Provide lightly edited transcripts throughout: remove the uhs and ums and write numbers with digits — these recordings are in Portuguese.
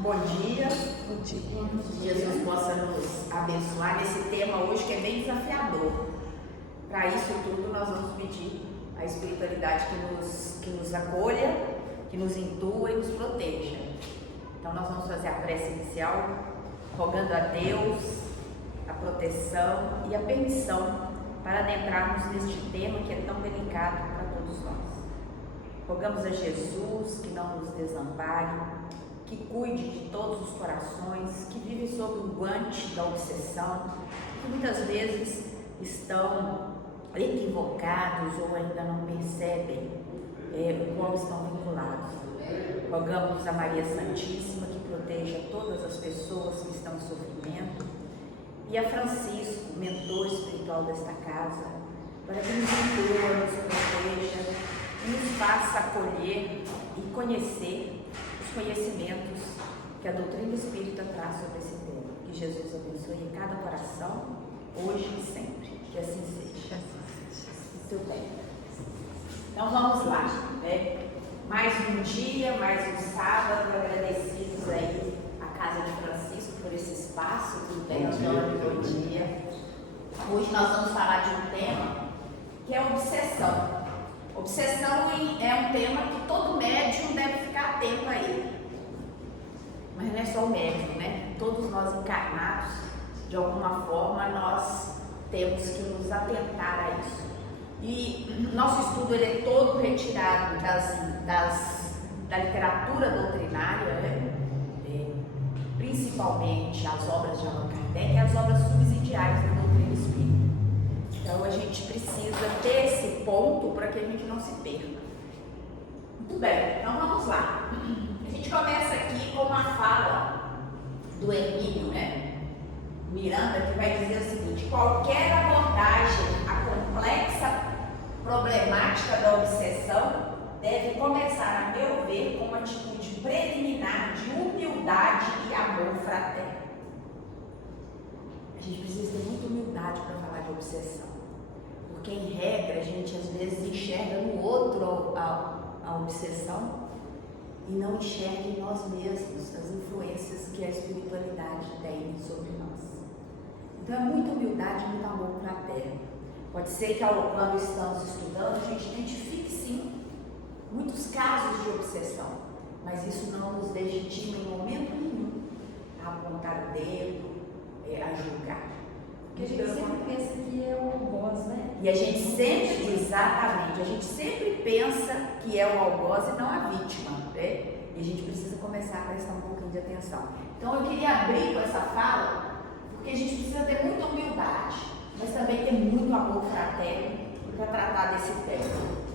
Bom dia. Que Jesus possa nos abençoar nesse tema hoje que é bem desafiador. Para isso tudo nós vamos pedir a espiritualidade que nos acolha, que nos intua e nos proteja. Então nós vamos fazer a prece inicial, rogando a Deus a proteção e a permissão para adentrarmos neste tema que é tão delicado para todos nós. Rogamos a Jesus que não nos desampare, que cuide de todos os corações, que vivem sob o guante da obsessão, que muitas vezes estão equivocados ou ainda não percebem o qual estão vinculados. Rogamos a Maria Santíssima que proteja todas as pessoas que estão em sofrimento e a Francisco, mentor espiritual desta casa, para que nos intua, nos proteja e nos faça acolher e conhecer os conhecimentos que a doutrina espírita traz sobre esse tema. Que Jesus abençoe cada coração, hoje e sempre. Que assim seja. Muito bem. Então vamos lá, né? Mais um dia, mais um sábado, agradecidos aí à Casa de Francisco por esse espaço. Tudo bem, Antônio? Bom dia. Hoje nós vamos falar de um tema que é obsessão. Obsessão é um tema que todo médium deve ficar atento a ele. Mas não é só o médium, né? Todos nós encarnados, de alguma forma, nós temos que nos atentar a isso. E nosso estudo ele é todo retirado da literatura doutrinária, né? Principalmente as obras de Allan Kardec e as obras subsidiárias da doutrina espírita. Então a gente precisa ter esse ponto para que a gente não se perca. Muito bem, então vamos lá. A gente começa aqui com uma fala do Hermínio, né? Miranda, que vai dizer o seguinte: qualquer abordagem à complexa problemática da obsessão deve começar, a meu ver, com uma atitude preliminar de humildade e amor fraterno. A gente precisa ter muita humildade para falar de obsessão, porque em regra a gente às vezes enxerga no outro a obsessão e não enxerga em nós mesmos as influências que a espiritualidade tem sobre nós. Então é muita humildade e muito amor fraterno. Pode ser que quando estamos estudando a gente identifique sim muitos casos de obsessão, mas isso não nos legitima em momento nenhum a apontar o dedo, a julgar. Porque a gente sempre pensa que é o algoz, né? E a gente sempre, exatamente, a gente sempre pensa que é o algoz e não a vítima, né? E a gente precisa começar a prestar um pouquinho de atenção. Então eu queria abrir com essa fala, porque a gente precisa ter muita humildade, mas também ter muito amor fraterno para tratar desse tema.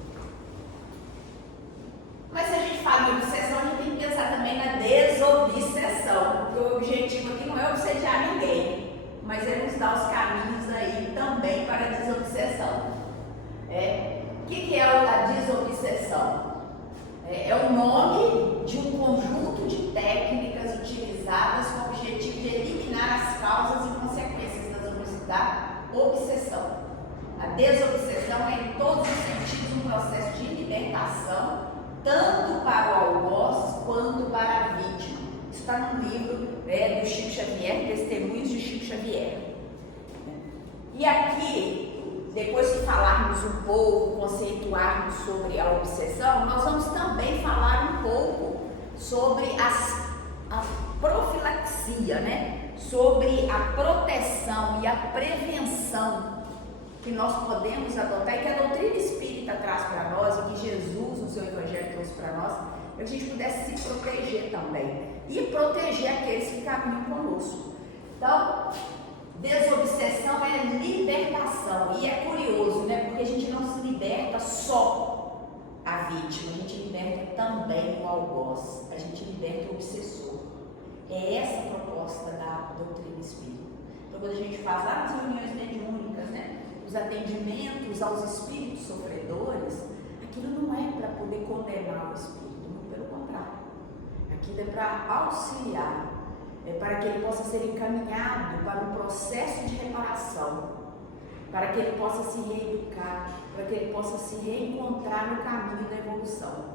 Mas se a gente fala de obsessão, a gente tem que pensar também na desobsessão, porque o objetivo aqui não é obsediar ninguém, mas é nos dar os caminhos aí também para a desobsessão. O que é a desobsessão? É o nome de um conjunto de técnicas utilizadas com o objetivo de eliminar as causas e consequências da obsessão. A desobsessão é em todos os sentidos um processo de libertação, tanto para o algoz quanto para a vítima. Isso está no livro do Chico Xavier, Testemunhos de Chico Xavier. E aqui, depois que falarmos um pouco, conceituarmos sobre a obsessão, nós vamos também falar um pouco sobre a profilaxia, né? Sobre a proteção e a prevenção que nós podemos adotar e que a doutrina espírita traz para nós e que Jesus, no seu Evangelho, trouxe para nós, para que a gente pudesse se proteger também e proteger aqueles que caminham conosco. Então, desobsessão é libertação, e é curioso, né? Porque a gente não se liberta só a vítima, a gente liberta também o algoz, a gente liberta o obsessor. É essa a proposta da doutrina espírita. Então, quando a gente faz lá nas reuniões mediúnicas, né, os atendimentos aos espíritos sofredores, aquilo não é para poder condenar o espírito, muito pelo contrário. Aquilo é para auxiliar, é para que ele possa ser encaminhado para um processo de reparação, para que ele possa se reeducar, para que ele possa se reencontrar no caminho da evolução.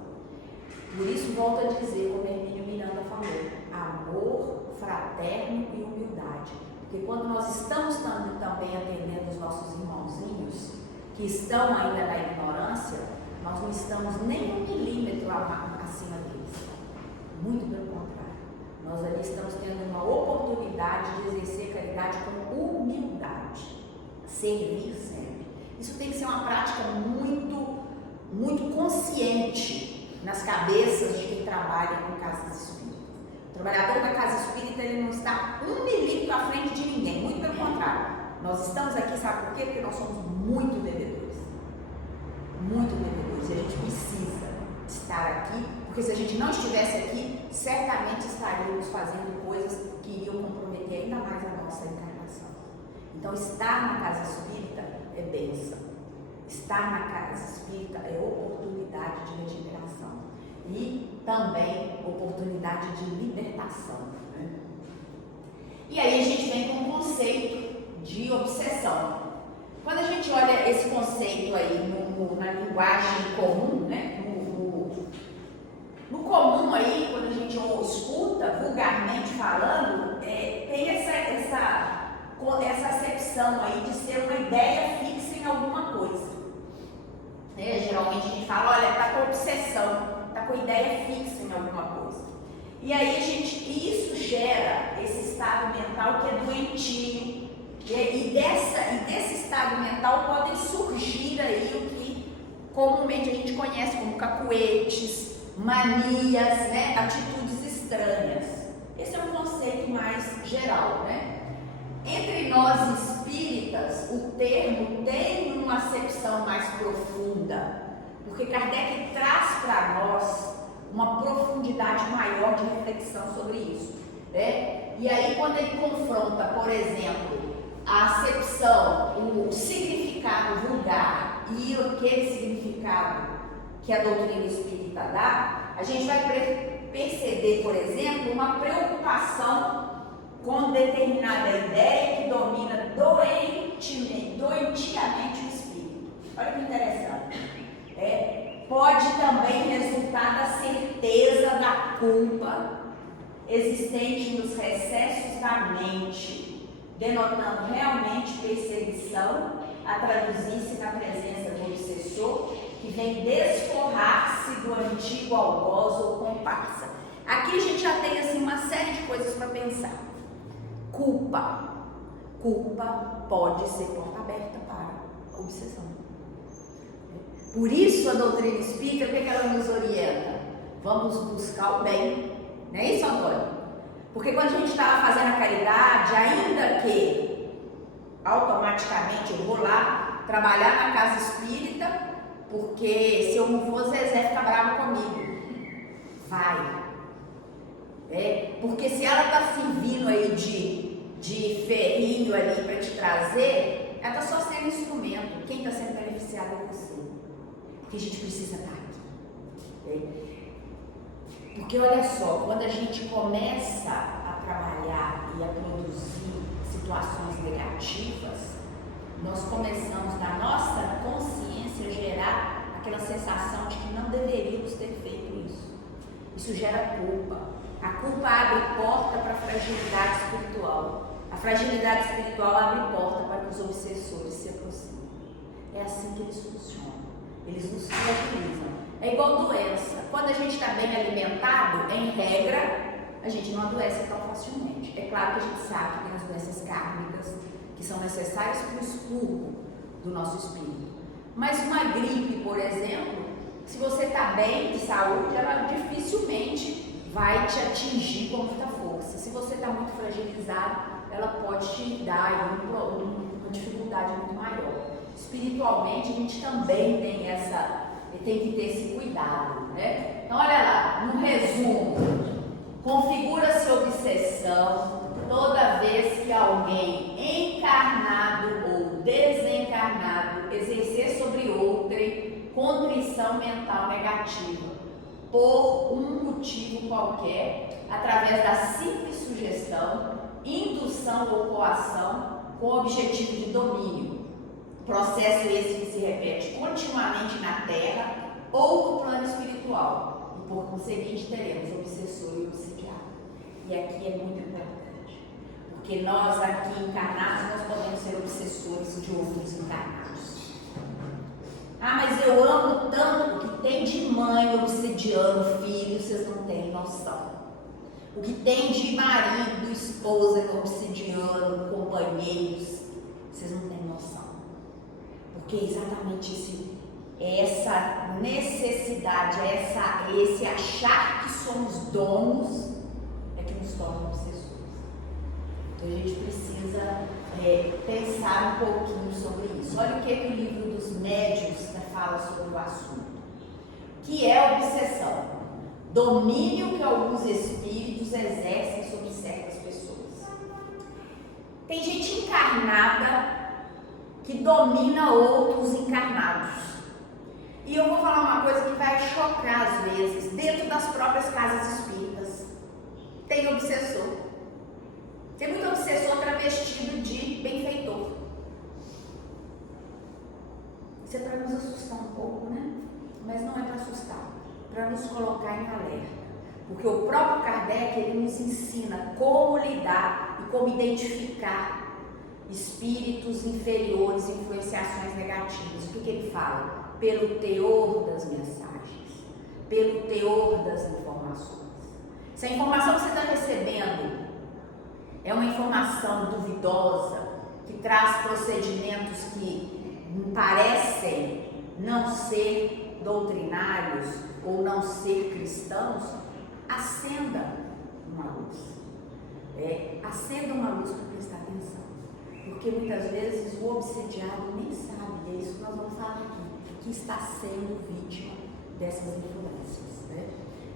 Por isso, volto a dizer, como Hermínio Miranda falou, fraterno e humildade. Porque quando nós estamos também atendendo os nossos irmãozinhos que estão ainda na ignorância, nós não estamos nem 1 milímetro acima deles. Muito pelo contrário. Nós ali estamos tendo uma oportunidade de exercer caridade com humildade. Servir sempre. Isso tem que ser uma prática muito, muito consciente nas cabeças de quem trabalha com casas espíritas. O trabalhador da casa espírita, ele não está 1 milímetro à frente de ninguém, muito pelo contrário. Nós estamos aqui, sabe por quê? Porque nós somos muito devedores. Muito devedores. E a gente precisa estar aqui, porque se a gente não estivesse aqui, certamente estaríamos fazendo coisas que iriam comprometer ainda mais a nossa encarnação. Então, estar na casa espírita é bênção. Estar na casa espírita é oportunidade de regeneração e também oportunidade de libertação. Né? E aí a gente vem com o conceito de obsessão. Quando a gente olha esse conceito aí na linguagem comum, né? No comum aí, quando a gente escuta, vulgarmente falando, tem essa acepção aí de ser uma ideia fixa em alguma coisa. Geralmente a gente fala, olha, está com obsessão, está com ideia fixa em alguma coisa. E aí isso gera esse estado mental que é doentio. E desse estado mental podem surgir aí o que comumente a gente conhece como cacuetes, manias, né? Atitudes estranhas. Esse é um conceito mais geral, né? Entre nós espíritas, o termo tem uma acepção mais profunda, porque Kardec traz para nós uma profundidade maior de reflexão sobre isso, né? E aí, quando ele confronta, por exemplo, a acepção, o significado vulgar e aquele significado que a doutrina espírita dá, a gente vai perceber, por exemplo, uma preocupação com determinada ideia que domina doentiamente o espírito. Olha que interessante. Pode também resultar da certeza da culpa existente nos recessos da mente, denotando realmente perseguição a traduzir-se na presença do obsessor que vem desforrar-se do antigo algoz ou comparsa. Aqui a gente já tem assim uma série de coisas para pensar. Culpa pode ser porta aberta para obsessão. Por isso a doutrina espírita, o que ela nos orienta? Vamos buscar o bem, não é isso, Antônio? Porque quando a gente estava fazendo a caridade, ainda que automaticamente eu vou lá trabalhar na casa espírita, porque se eu não for, Zezé fica bravo comigo. Vai. Porque se ela está servindo aí de ferrinho ali para te trazer, ela está só sendo instrumento. Quem está sendo beneficiado é você. Porque a gente precisa estar aqui. Porque olha só, quando a gente começa a trabalhar e a produzir situações negativas, nós começamos na nossa consciência gerar aquela sensação de que não deveríamos ter feito isso. Isso gera culpa. A culpa abre porta para a fragilidade espiritual. A fragilidade espiritual abre porta para que os obsessores se aproximem. É assim que eles funcionam. Eles nos fragilizam. É igual doença. Quando a gente está bem alimentado, em regra, a gente não adoece tão facilmente. É claro que a gente sabe que tem as doenças kármicas que são necessárias para o expurgo do nosso espírito. Mas uma gripe, por exemplo, se você está bem de saúde, ela dificilmente vai te atingir com muita força. Se você está muito fragilizado, ela pode te dar uma dificuldade muito maior. Espiritualmente, a gente também tem que ter esse cuidado, né? Então, olha lá, no resumo, configura-se obsessão toda vez que alguém encarnado ou desencarnado exercer sobre outrem contrição mental negativa, por um motivo qualquer, através da simples sugestão, indução ou coação com o objetivo de domínio. Processo esse que se repete continuamente na Terra ou no plano espiritual. E por conseguinte teremos obsessor e obsidiado. E aqui é muito importante. Porque nós aqui encarnados, nós podemos ser obsessores de outros encarnados. Ah, mas eu amo tanto o que tem de mãe obsidiando filho, vocês não têm noção. O que tem de marido, esposa obsidiando, companheiros, vocês não têm noção. Porque é exatamente essa necessidade, esse achar que somos donos é que nos torna obsessores. Então a gente precisa pensar um pouquinho sobre isso. Olha o que o livro dos médiuns fala sobre o assunto. Que é obsessão? Domínio que alguns espíritos exercem sobre certas pessoas. Tem gente encarnada que domina outros encarnados. E eu vou falar uma coisa que vai chocar às vezes, dentro das próprias casas espíritas. Tem obsessor. Tem muito obsessor travestido de benfeitor. Isso é para nos assustar um pouco, né? Mas não é para assustar, para nos colocar em alerta. Porque o próprio Kardec, ele nos ensina como lidar e como identificar espíritos inferiores, influenciações negativas. O que ele fala? Pelo teor das mensagens, pelo teor das informações. Se a informação que você está recebendo é uma informação duvidosa, que traz procedimentos que parecem não ser doutrinários ou não ser cristãos, acenda uma luz. Acenda uma luz para prestar atenção. Porque muitas vezes o obsediado nem sabe, é isso que nós vamos falar aqui, que está sendo vítima dessas influências. Né?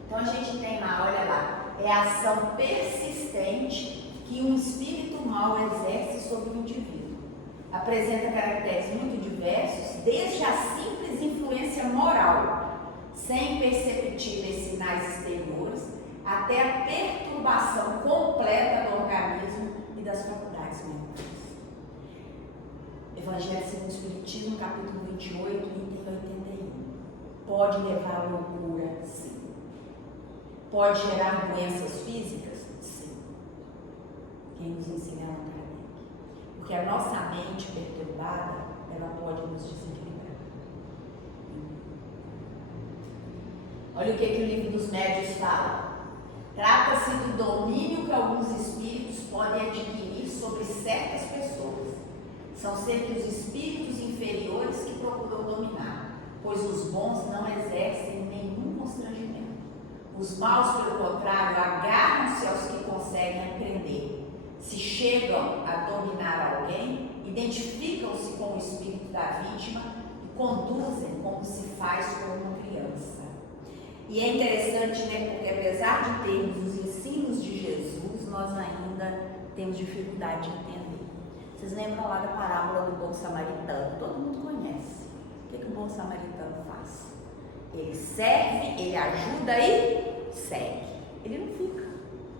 Então a gente tem lá, olha lá, é a ação persistente que um espírito mau exerce sobre o indivíduo. Apresenta caracteres muito diversos, desde a simples influência moral, sem perceptíveis sinais exteriores, até a perturbação completa do organismo e das faculdades mentais. Evangelho segundo o Espiritismo, capítulo 28, item 81. Pode levar à loucura? Sim. Pode gerar doenças físicas? Sim. Quem nos ensina é o Kardec. Porque a nossa mente perturbada, ela pode nos desequilibrar. Olha o que o livro dos médiuns fala. Trata-se do domínio que alguns espíritos podem adquirir sobre certas pessoas. São sempre os espíritos inferiores que procuram dominar, pois os bons não exercem nenhum constrangimento. Os maus, pelo contrário, agarram-se aos que conseguem aprender. Se chegam a dominar alguém, identificam-se com o espírito da vítima e conduzem como se faz com uma criança. E é interessante, né, porque apesar de termos os ensinos de Jesus, nós ainda temos dificuldade de entender. Vocês lembram lá da parábola do bom samaritano? Todo mundo conhece. O que o bom samaritano faz? Ele serve, ele ajuda e segue. Ele não fica.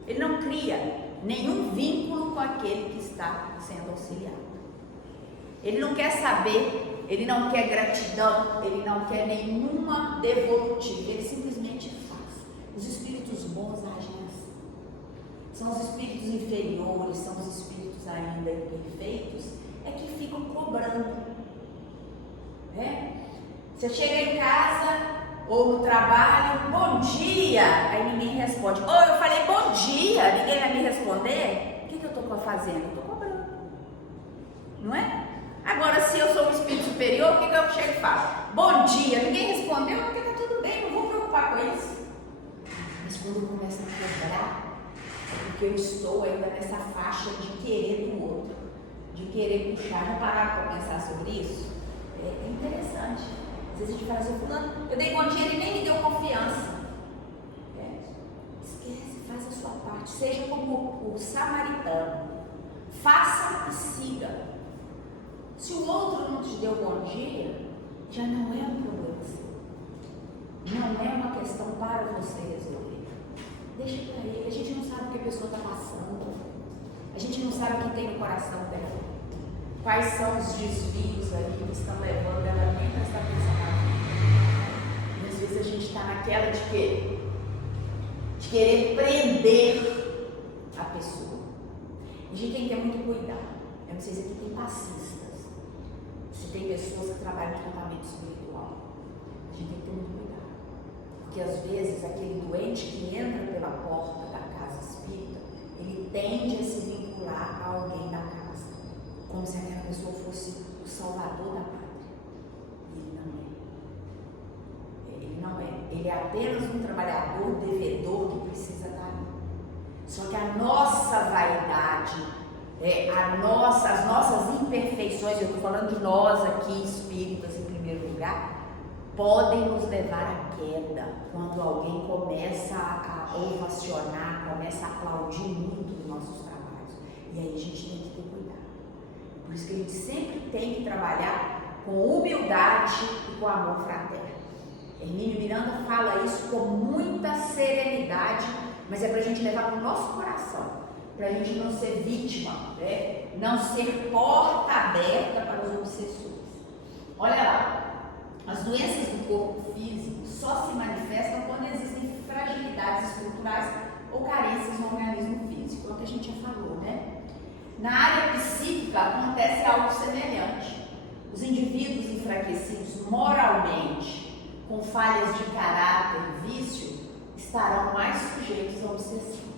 Ele não cria nenhum vínculo com aquele que está sendo auxiliado. Ele não quer saber, ele não quer gratidão, ele não quer nenhuma devolutiva, ele simplesmente faz. Os espíritos bons agem assim. São os espíritos inferiores, são os espíritos ainda imperfeitos, é que ficam cobrando. Você chega em casa ou no trabalho, bom dia, aí ninguém responde. Ou eu falei bom dia, ninguém vai me responder. O que eu estou fazendo? Eu estou cobrando, não é? Agora, se eu sou um espírito superior, o que eu chego e falo? Bom dia, ninguém respondeu, porque está tudo bem, não vou preocupar com isso. Mas quando eu começo a cobrar, é porque eu estou ainda nessa faixa de querer do outro, de querer puxar. Já pararam para pensar sobre isso? É interessante. Às vezes a gente fala assim, fulano, eu dei bom dia, ele nem me deu confiança. Esquece, faz a sua parte. Seja como o samaritano. Faça e siga. Se o outro não te deu bom dia, já não é um problema seu. Não é uma questão para você resolver. Deixa para ele. A gente não sabe o que a pessoa está passando. A gente não sabe o que tem no coração dela. Quais são os desvios ali que estão levando ela nem prestar atenção na vida. E às vezes a gente está naquela de quê? De querer prender a pessoa. A Speed tem que ter muito cuidado. Eu não sei se aqui tem passistas, se tem pessoas que trabalham no tratamento espiritual. A gente tem que ter muito cuidado. Porque às vezes aquele doente que entra pela porta da casa espírita, ele tende a se vincular a alguém da casa, como se aquela pessoa fosse o salvador da pátria. E ele não é. Ele não é. Ele é apenas um trabalhador, devedor que precisa estar ali. Só que a nossa vaidade, as nossas imperfeições, eu estou falando de nós aqui, espíritas em primeiro lugar, podem nos levar à queda quando alguém começa a ovacionar, começa a aplaudir muito os nossos trabalhos. E aí a gente tem que ter cuidado. Por isso que a gente sempre tem que trabalhar com humildade e com amor fraterno. Hermínio Miranda fala isso com muita serenidade, mas é para a gente levar para o nosso coração, para a gente não ser vítima, não ser porta aberta para os obsessores. Olha lá, as doenças do corpo físico só se manifestam quando existem fragilidades estruturais ou carências no organismo físico, é o que a gente já falou, né? Na área psíquica acontece algo semelhante. Os indivíduos enfraquecidos moralmente, com falhas de caráter e vício, estarão mais sujeitos à obsessão.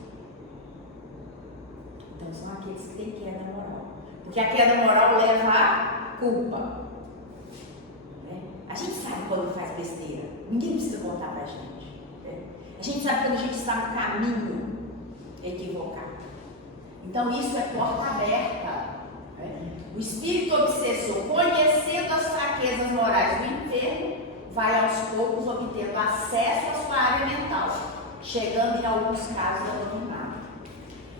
Então são aqueles que têm queda moral, porque a queda moral leva à culpa. A gente sabe quando faz besteira, ninguém precisa contar pra gente. A gente sabe quando a gente está no caminho equivocado. Então isso é porta aberta. O espírito obsessor, conhecendo as fraquezas morais do enfermo, vai aos poucos obtendo acesso à sua área mental, chegando em alguns casos a dominar.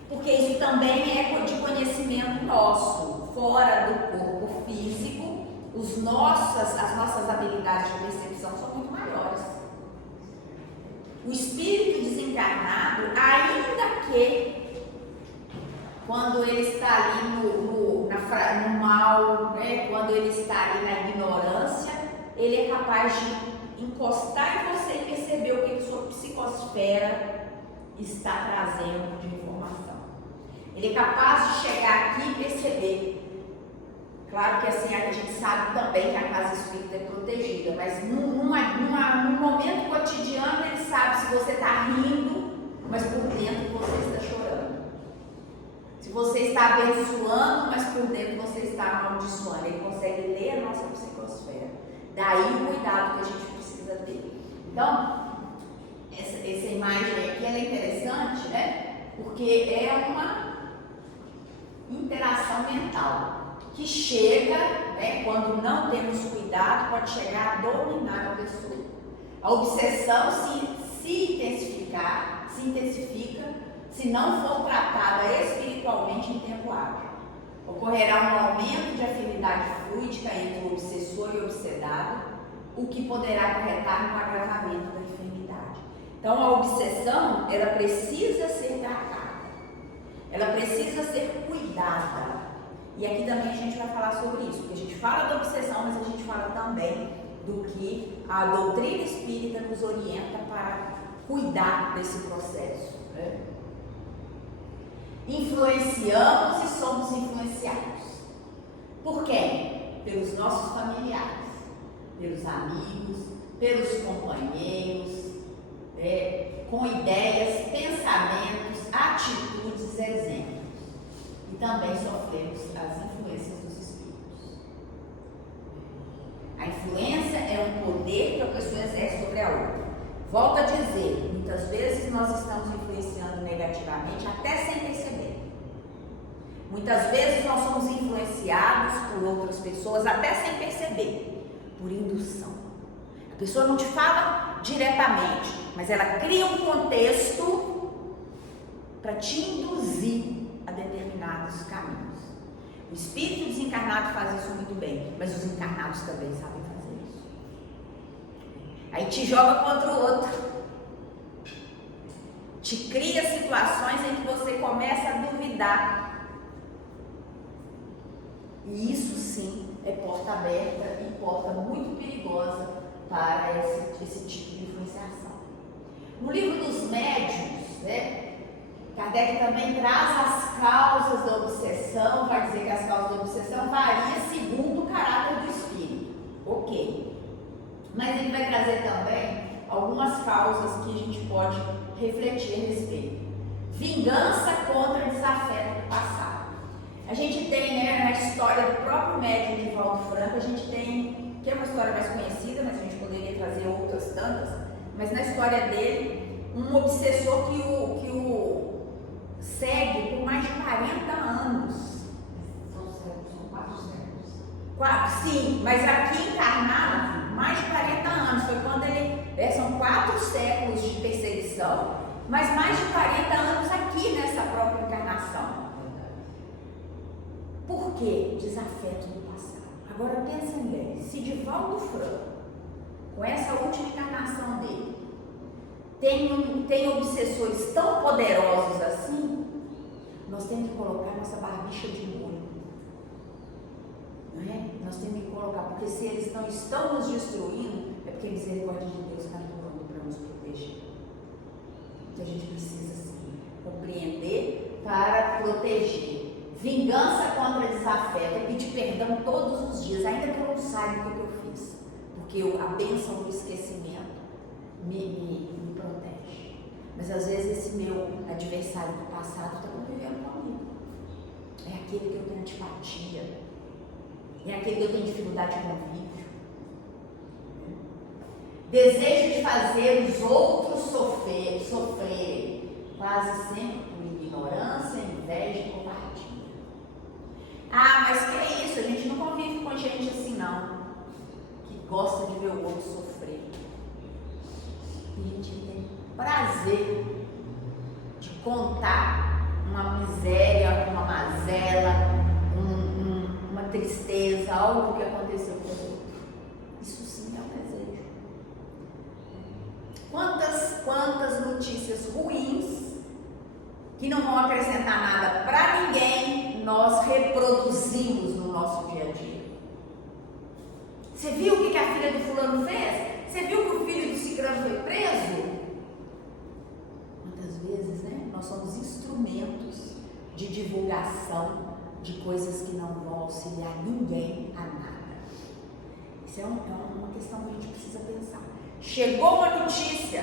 Porque isso também é de conhecimento nosso, fora do corpo físico. As nossas habilidades de percepção são muito maiores. O espírito desencarnado, ainda que quando ele está ali no mal, quando ele está ali na ignorância, ele é capaz de encostar em você e perceber o que a sua psicosfera está trazendo de informação. Ele é capaz de chegar aqui e perceber. Claro que assim a gente sabe também que a casa espírita é protegida, mas num momento cotidiano ele sabe se você está rindo, mas por dentro você está chorando. Se você está abençoando, mas por dentro você está amaldiçoando. Ele consegue ler a nossa psicosfera. Daí o cuidado que a gente precisa ter. Então, essa imagem aqui ela é interessante, né? Porque é uma interação mental que chega, quando não temos cuidado, pode chegar a dominar a pessoa. A obsessão se intensifica se não for tratada espiritualmente em tempo hábil. Ocorrerá um aumento de afinidade fluídica entre o obsessor e o obsedado, o que poderá acarretar no agravamento da enfermidade. Então, a obsessão, ela precisa ser tratada, ela precisa ser cuidada. E aqui também a gente vai falar sobre isso, porque a gente fala da obsessão, mas a gente fala também do que a doutrina espírita nos orienta para cuidar desse processo. Influenciamos e somos influenciados. Por quem? Pelos nossos familiares, pelos amigos, pelos companheiros, com ideias, pensamentos, atitudes, exemplos. E também sofremos as influências dos espíritos. A influência é um poder que a pessoa exerce sobre a outra. Volto a dizer, muitas vezes nós estamos influenciando negativamente até sem perceber. Muitas vezes nós somos influenciados por outras pessoas até sem perceber, por indução. A pessoa não te fala diretamente, mas ela cria um contexto para te induzir a determinados caminhos. O espírito desencarnado faz isso muito bem, mas os encarnados também sabem fazer isso. Aí te joga contra o outro, te cria situações em que você começa a duvidar. E isso sim é porta aberta e porta muito perigosa para esse tipo de influenciação. No livro dos médiuns, Kardec também traz as causas da obsessão, vai dizer que as causas da obsessão variam segundo o caráter do espírito. Ok. Mas ele vai trazer também algumas causas que a gente pode refletir a respeito. Vingança contra desafeto do passado. A gente tem, na história do próprio médium Divaldo Franco, a gente tem, que é uma história mais conhecida, mas a gente poderia trazer outras tantas, mas na história dele, um obsessor que o segue por mais de 40 anos. São 4 séculos. Sim, mas aqui encarnado, mais de 40 anos. Foi quando ele. São 4 séculos de perseguição, mas mais de 40 anos aqui nessa própria encarnação. Por quê? Desafeto do passado. Agora pensem bem, se Divaldo Franco, com essa última encarnação dele, tem obsessores tão poderosos assim, nós temos que colocar nossa barbicha de molho. Não é? Nós temos que colocar, porque se eles não estão nos destruindo, é porque a misericórdia de Deus está atuando para nos proteger. Então a gente precisa sim compreender para proteger. Vingança contra desafeto, é pedir perdão todos os dias, ainda que eu não saiba o que eu fiz, porque a bênção do esquecimento me protege. Mas às vezes esse meu adversário do passado está convivendo comigo. É aquele que eu tenho antipatia, é aquele que eu tenho dificuldade de convívio. Desejo de fazer os outros sofrerem, quase sempre por ignorância, inveja e covardia. Ah, mas que é isso? A gente não convive com gente assim não, que gosta de ver o outro sofrer. E a gente tem prazer de contar uma miséria, uma mazela, uma tristeza, algo que aconteceu com o outro. Isso sim é um desejo. Quantas notícias ruins que não vão acrescentar nada para ninguém, nós reproduzimos no nosso dia a dia. Você viu o que a filha do fulano fez? Você viu que o filho do ciclano foi preso? Muitas vezes, né? Nós somos instrumentos de divulgação de coisas que não vão auxiliar ninguém a nada. Isso é uma questão que a gente precisa pensar. Chegou uma notícia,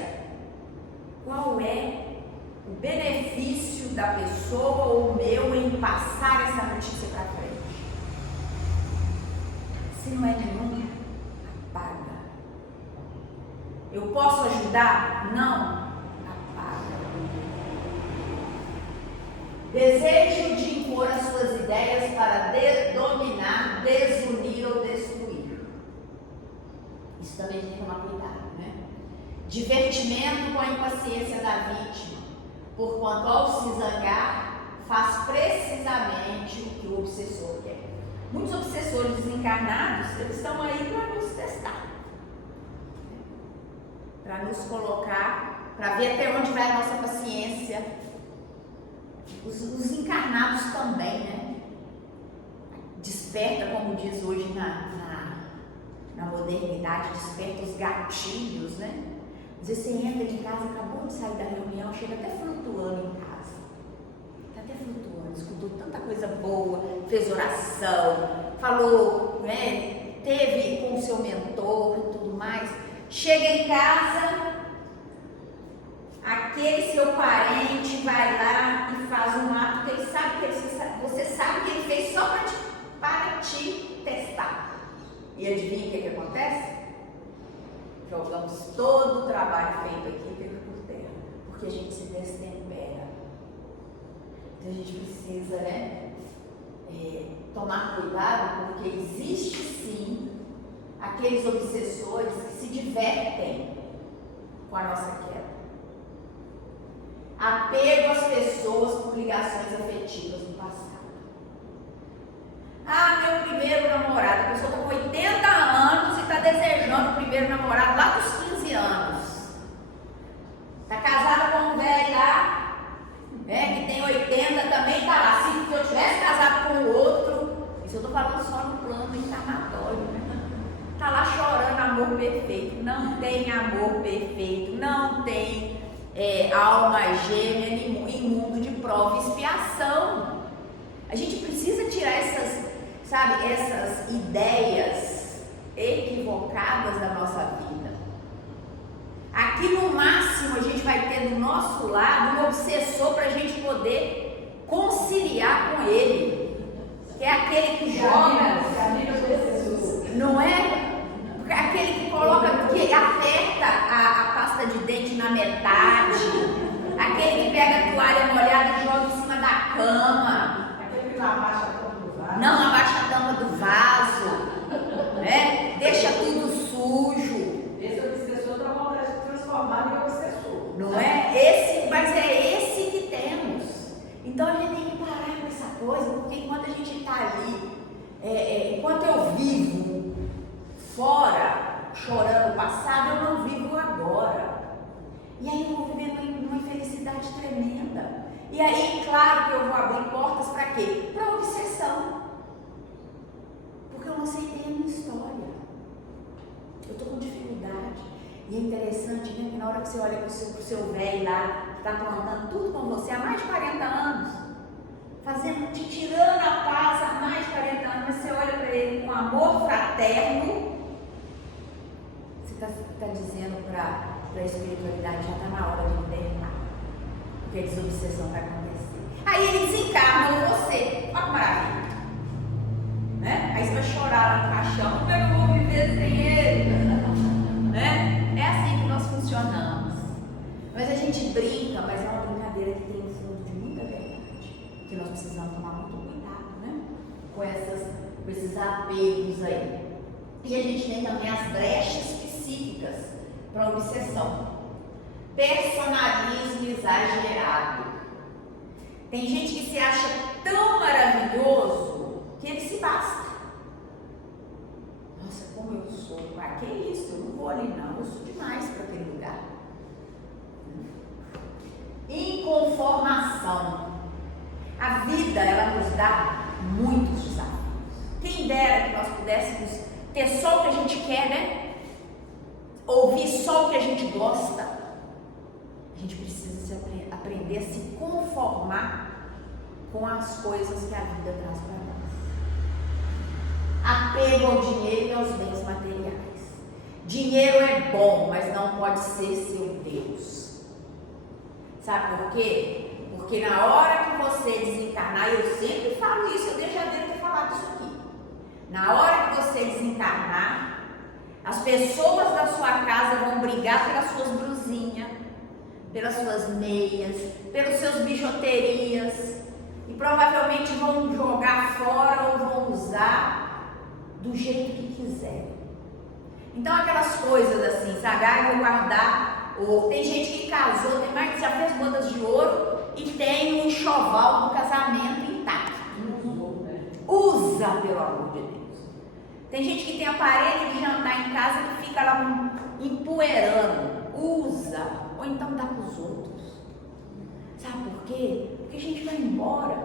qual é o benefício da pessoa ou meu em passar essa notícia para frente? Se não é nenhum, apaga. Eu posso ajudar? Não, apaga. Desejo de impor as suas ideias para dominar, desunir ou destruir. Isso também tem que tomar cuidado, né? Divertimento com a impaciência da vítima, porquanto ao se zangar, faz precisamente o que o obsessor quer. Muitos obsessores desencarnados, eles estão aí para nos testar, para nos colocar, para ver até onde vai a nossa paciência. Os encarnados também, né? Desperta, como diz hoje na modernidade, desperta os gatilhos, né? Às vezes você entra em casa, acabou de sair da reunião, chega até flutuando em casa. Está até flutuando, escutou tanta coisa boa, fez oração, falou, né? Teve com o seu mentor e tudo mais. Chega em casa, aquele seu parente vai lá e faz um ato que ele sabe que você sabe que ele fez só para te testar. E adivinha o que acontece? Jogamos todo o trabalho feito aqui por terra, porque a gente se destempera. Então a gente precisa, né, tomar cuidado, porque existe sim aqueles obsessores que se divertem com a nossa queda. Apego às pessoas por ligações afetivas no passado. Ah, meu primeiro namorado, a pessoa está com 80 anos e está desejando o primeiro namorado lá dos 15 anos. Está casada com um velho lá, né, que tem 80 também, está lá. Se eu tivesse casado com o outro, isso eu estou falando só no plano encarnatório, né? Está lá chorando amor perfeito. Não tem amor perfeito, não tem alma gêmea em mundo de prova e expiação. A gente precisa tirar essas ideias equivocadas da nossa vida. Aqui no máximo a gente vai ter do nosso lado um obsessor para a gente poder conciliar com ele, que é aquele que joga, não é? Aquele que aperta a pasta de dente na metade, aquele que pega a toalha molhada e joga em cima da cama, aquele que não abaixa a tampa do vaso, não abaixa a tampa do vaso, né? Deixa tudo sujo. Esse obsessor está vontade de transformar em obsessor. Não é? Mas é esse que temos. Então a gente tem que parar com essa coisa, porque enquanto a gente está ali, enquanto eu vivo fora, chorando o passado, eu não vivo agora. E aí eu vou vivendo uma infelicidade tremenda. E aí, claro que eu vou abrir portas para quê? Para obsessão. Porque eu não aceitei a minha história. Eu estou com dificuldade. E é interessante, né? Que na hora que você olha para o seu velho lá, que está plantando tudo com você há mais de 40 anos, te tirando a paz há mais de 40 anos, mas você olha para ele com amor fraterno, está dizendo para a espiritualidade, já está na hora de libertar, porque a desobsessão vai acontecer. Aí ele desencarna em você, olha que maravilha, né? Aí você vai chorar lá no caixão, como é que eu vou viver sem ele? Né? É assim que nós funcionamos. Mas a gente brinca, mas é uma brincadeira que tem um fundo de muita verdade, que nós precisamos tomar muito cuidado, né? Com esses apegos aí. E a gente tem também as brechas psíquicas para obsessão. Personalismo exagerado. Tem gente que se acha tão maravilhoso que ele se basta. Nossa, como eu sou. Ah, que isso? Eu não vou ali não. Eu sou demais para aquele lugar. Inconformação. A vida, ela nos dá muitos desafios. Quem dera que nós pudéssemos ter só o que a gente quer, né? Ouvir só o que a gente gosta. A gente precisa aprender a se conformar com as coisas que a vida traz para nós. Apego ao dinheiro e aos bens materiais. Dinheiro é bom, mas não pode ser seu Deus. Sabe por quê? Porque na hora que você desencarnar, eu sempre falo isso, eu já devo ter falado isso aqui. Na hora que você desencarnar, as pessoas da sua casa vão brigar pelas suas brusinhas, pelas suas meias, pelos seus bijuterias e provavelmente vão jogar fora ou vão usar do jeito que quiserem. Então aquelas coisas assim, sabe? Ah, eu vou guardar. Ou tem gente que casou, tem mais que já fez bodas de ouro e tem um enxoval do casamento intacto. Usa, pelo amor de Deus. Tem gente que tem aparelho de jantar em casa que fica lá empoeirando. Usa. Ou então dá para os outros. Sabe por quê? Porque a gente vai embora.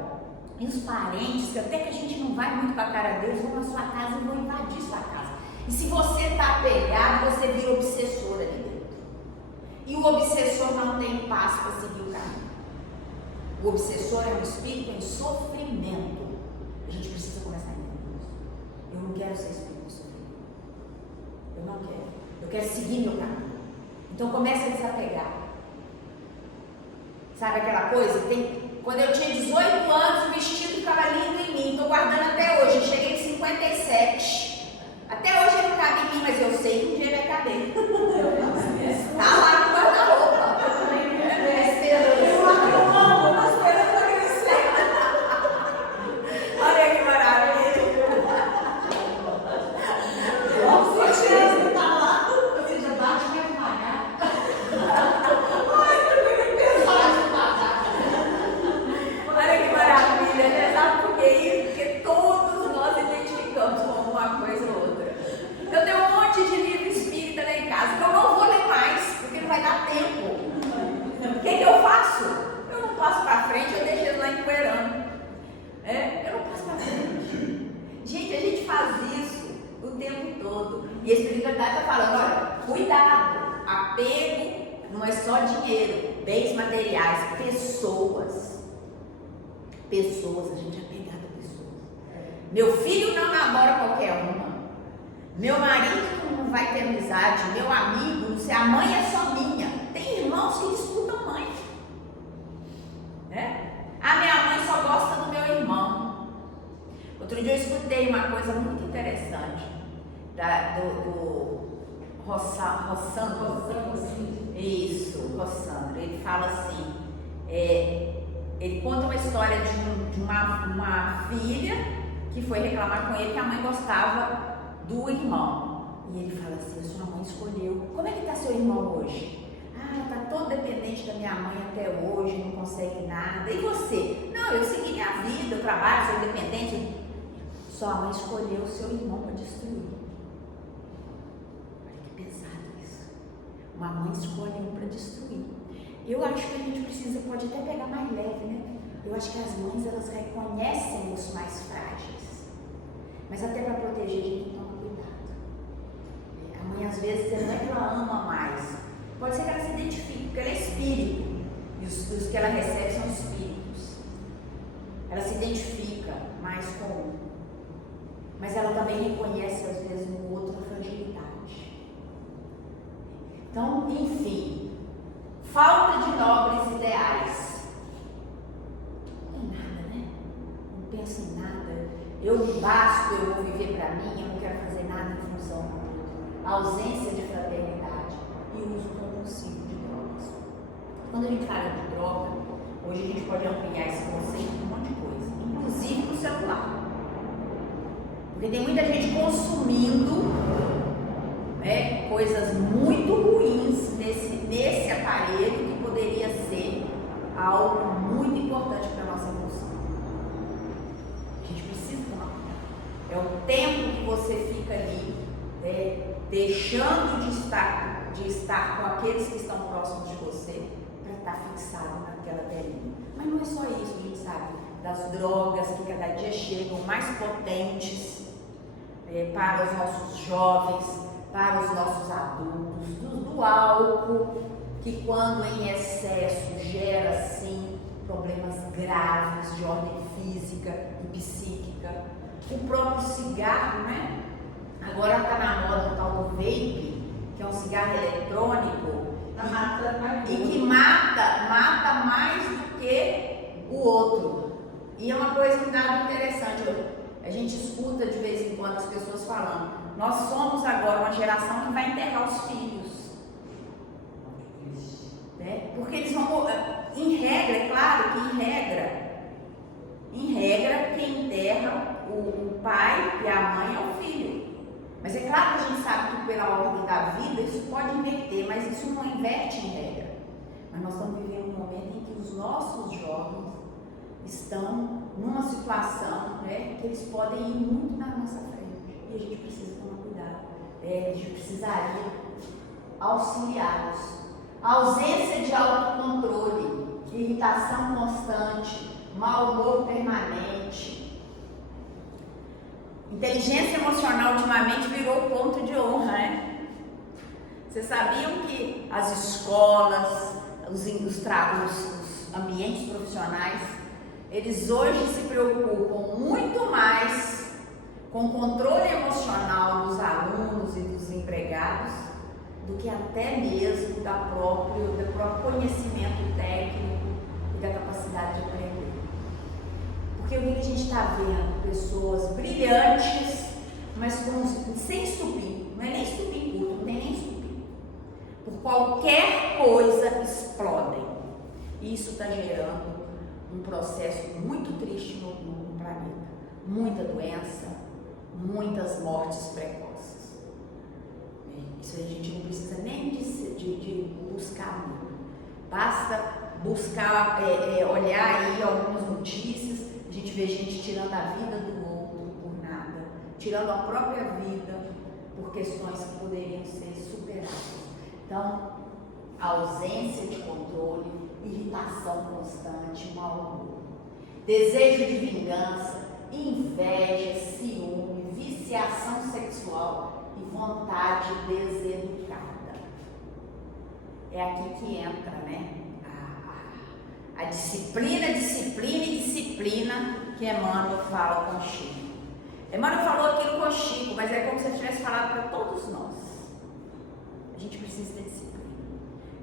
E os parentes, que até que a gente não vai muito para a cara deles, vão na sua casa e vão invadir sua casa. E se você está apegado, você vira obsessor ali dentro. E o obsessor não tem paz para seguir o caminho. O obsessor é um espírito em sofrimento. A gente precisa começar a entender isso. Eu não quero ser espírito sofrimento. Eu não quero. Eu quero seguir meu caminho. Então comece a desapegar. Sabe aquela coisa? Quando eu tinha 18 anos, o vestido ficava lindo em mim. Estou guardando até hoje. Eu cheguei em 57. Até hoje ele cabe em mim, mas eu sei que um dia vai caber. Tá lá no guarda-roupa. Olha que maravilha. Você tá lá, você já bate e quer pagar. Ai, eu queria pagar. Olha que maravilha, né? Sabe por que isso? Porque todos nós identificamos com alguma coisa ou outra. Eu tenho um monte de livro espírita lá em casa que eu não vou ler mais, porque não vai dar tempo. O que eu faço? Eu não passo para frente, eu deixo ele lá empoeirando. Eu não passo para frente. Gente, a gente faz isso o tempo todo. E a espiritualidade está falando, olha, cuidado, apego não é só dinheiro. bens materiais, pessoas, a gente é apegado a pessoas. Meu filho não namora qualquer uma. Meu marido não vai ter amizade, meu amigo, não sei, a mãe é só minha. Tem irmãos que disputam mãe. Né? A minha mãe só gosta do meu irmão. Outro dia eu escutei uma coisa muito interessante do Rossandro. Isso, Rossandro. Ele fala assim, ele conta uma história de uma filha que foi reclamar com ele que a mãe gostava do irmão. E ele fala assim, a sua mãe escolheu. Como é que está seu irmão hoje? Ah, está todo dependente da minha mãe até hoje, não consegue nada. E você? Não, eu segui minha vida, eu trabalho, sou independente. Sua mãe escolheu o seu irmão para destruir. Olha que pesado isso. Uma mãe escolhe um para destruir. Eu acho que a gente precisa, pode até pegar mais leve, né? Eu acho que as mães, elas reconhecem os mais frágeis. Mas até para proteger, a gente tem que tomar cuidado. A mãe, às vezes, não é que ela ama mais. Pode ser que ela se identifique, porque ela é espírito. E os que ela recebe são espíritos. Ela se identifica mais com um. Mas ela também reconhece, às vezes, no outro a fragilidade. Então, enfim, falta de nobres ideais. Não tem nada, né? Não penso em nada. Eu me basto, eu vou viver para mim, eu não quero fazer nada em função do outro. A ausência de fraternidade e o uso compulsivo de drogas. Quando a gente fala de droga, hoje a gente pode ampliar esse conceito de um monte de coisa, inclusive no celular. Porque tem muita gente consumindo, né, coisas muito ruins nesse aparelho que poderia ser algo muito importante para a nossa evolução. A gente precisa tomar cuidado. É o tempo que você fica ali, deixando de estar com aqueles que estão próximos de você para estar fixado naquela telinha. Mas não é só isso, a gente sabe das drogas que cada dia chegam mais potentes para os nossos jovens, para os nossos adultos, do álcool, que quando em excesso gera sim problemas graves de ordem física e psíquica. O próprio cigarro, né? Agora está na moda o tal do vape, que é um cigarro eletrônico e que mata mais do que o outro. E é uma coisa que dá interessante. A gente escuta de vez em quando as pessoas falando, nós somos agora uma geração que vai enterrar os filhos. Né? Porque eles vão, em regra, é claro que em regra, quem enterra o pai e a mãe é o filho. Mas é claro que a gente sabe que pela ordem da vida isso pode inverter, mas isso não inverte em regra. Mas nós estamos vivendo um momento em que os nossos jovens estão numa situação, né, que eles podem ir muito na nossa frente e a gente precisa tomar cuidado. A gente precisaria auxiliá-los. A ausência de autocontrole, irritação constante, mau humor permanente. Inteligência emocional ultimamente virou ponto de honra, né? Vocês sabiam que as escolas, os ambientes profissionais, eles hoje se preocupam muito mais com o controle emocional dos alunos e dos empregados do que até mesmo do próprio conhecimento técnico e da capacidade de aprender. Porque o que a gente está vendo? Pessoas brilhantes, mas sem estupim, não é nem estupim curto, não tem nem estupim. Por qualquer coisa explodem. E isso está gerando um processo muito triste no planeta. Muita doença, muitas mortes precoces. Isso a gente não precisa nem de buscar muito. Basta buscar, olhar aí algumas notícias, a gente vê gente tirando a vida do outro por nada, tirando a própria vida por questões que poderiam ser superadas. Então, a ausência de controle, irritação constante, mau humor, desejo de vingança, inveja, ciúme, viciação sexual e vontade deseducada. É aqui que entra, né, A disciplina, disciplina e disciplina que Emmanuel fala com Chico. Emmanuel falou aquilo com Chico, mas é como se ele tivesse falado para todos nós. A gente precisa ter disciplina.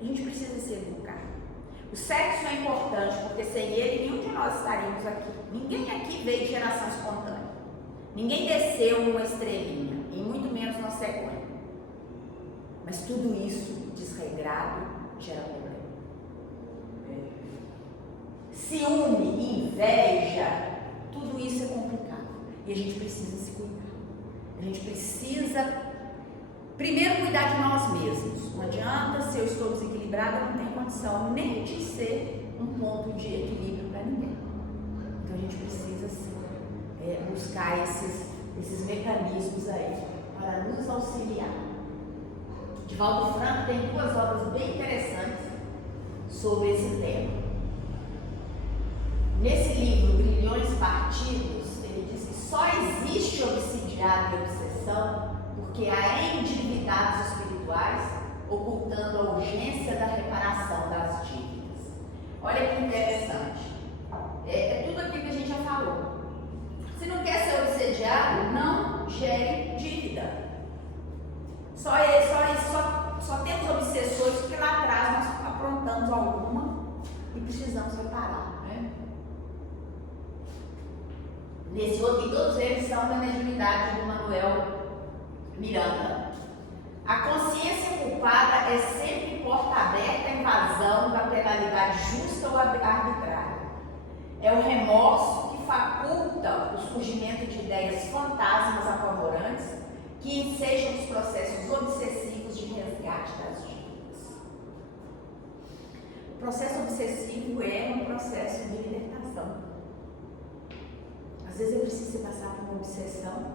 A gente precisa se educar. O sexo é importante, porque sem ele nenhum de nós estaríamos aqui. Ninguém aqui veio de geração espontânea. Ninguém desceu uma estrelinha, e muito menos uma cegonha. Mas tudo isso, desregrado, gera problema. Ciúme, inveja, tudo isso é complicado. E a gente precisa se cuidar. A gente precisa, primeiro, cuidar de nós mesmos. Não adianta, se eu estou desequilibrada, eu não tenho condição nem de ser um ponto de equilíbrio para ninguém. Então a gente precisa sim, buscar esses mecanismos aí para nos auxiliar. Divaldo Franco tem 2 obras bem interessantes sobre esse tema. Nesse livro, Grilhões Partidos, ele diz que só existe obsidiado e obsessão porque há endividados espirituais ocultando a urgência da reparação das dívidas. Olha que interessante. É tudo aquilo que a gente já falou. Se não quer ser obsediado, não gere dívida. Só temos obsessores porque lá atrás nós aprontamos alguma e precisamos reparar. Nesse outro, e todos eles são da mediunidade do Manuel Miranda. A consciência culpada é sempre porta aberta à invasão da penalidade justa ou arbitrária. É o remorso que faculta o surgimento de ideias fantasmas apavorantes que ensejam os processos obsessivos de resgate das dívidas. O processo obsessivo é um processo de libertação. Às vezes é preciso passar por uma obsessão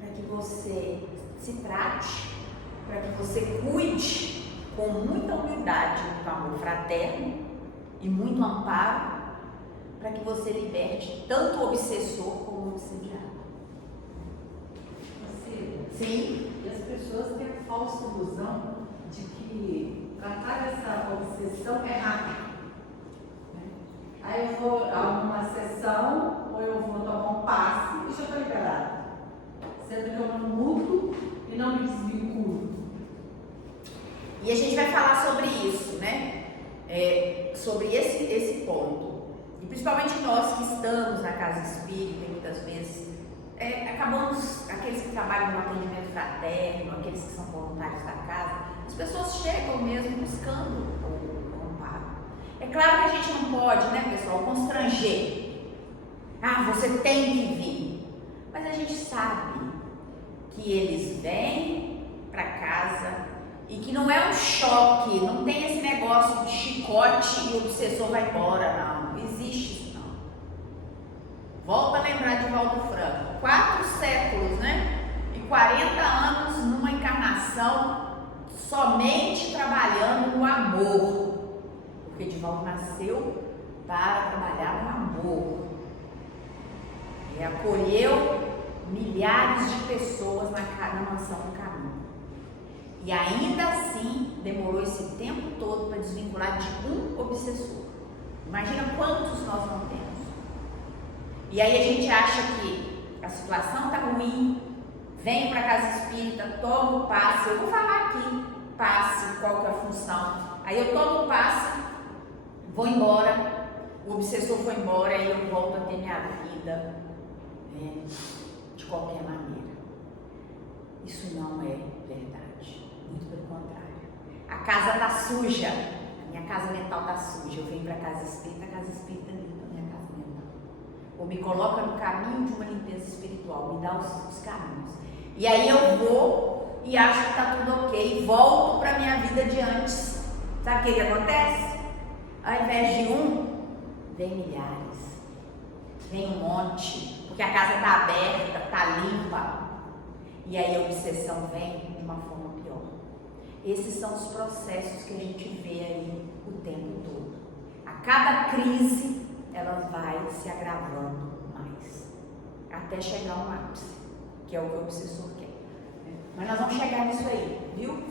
para que você se trate, para que você cuide com muita humildade, com amor fraterno e muito amparo, para que você liberte tanto o obsessor como o obsediado. Sim. E as pessoas têm a falsa ilusão de que tratar essa obsessão é rápido. Aí eu vou a uma sessão, ou eu vou tomar um passe e já estou liberada. Sendo que eu não mudo e não me desvinculo. E a gente vai falar sobre isso, né? Sobre esse ponto. E principalmente nós que estamos na casa espírita, muitas vezes, acabamos, aqueles que trabalham no atendimento fraterno, aqueles que são voluntários da casa, as pessoas chegam mesmo buscando o amparo. É claro que a gente não pode, né, pessoal, constranger. Você tem que vir. Mas a gente sabe que eles vêm para casa e que não é um choque, não tem esse negócio de chicote e o obsessor vai embora, não existe isso não. Volta a lembrar de Divaldo Franco, 4 séculos, né? E 40 anos numa encarnação somente trabalhando no amor, porque Divaldo nasceu para trabalhar no amor e acolheu milhares de pessoas na mansão do caminho. E ainda assim demorou esse tempo todo para desvincular de um obsessor. Imagina quantos nós não temos. E aí a gente acha que a situação está ruim, vem para a casa espírita, toma o passe. Eu vou falar aqui, passe, qual que é a função. Aí eu tomo o passe, vou embora, o obsessor foi embora e eu volto a ter minha vida de qualquer maneira. Isso não é verdade, muito pelo contrário. A casa está suja, a minha casa mental está suja. Eu venho para a casa espírita limpa a minha casa mental. Ou me coloca no caminho de uma limpeza espiritual, me dá os caminhos. E aí eu vou e acho que está tudo ok, e volto para a minha vida de antes. Sabe o que acontece? Ao invés de um, vem milhares, vem um monte, porque a casa está aberta, está limpa. E aí a obsessão vem de uma forma pior. Esses são os processos que a gente vê aí o tempo todo. A cada crise, ela vai se agravando mais, até chegar a um ápice, que é o que o obsessor quer. Mas nós vamos chegar nisso aí, viu?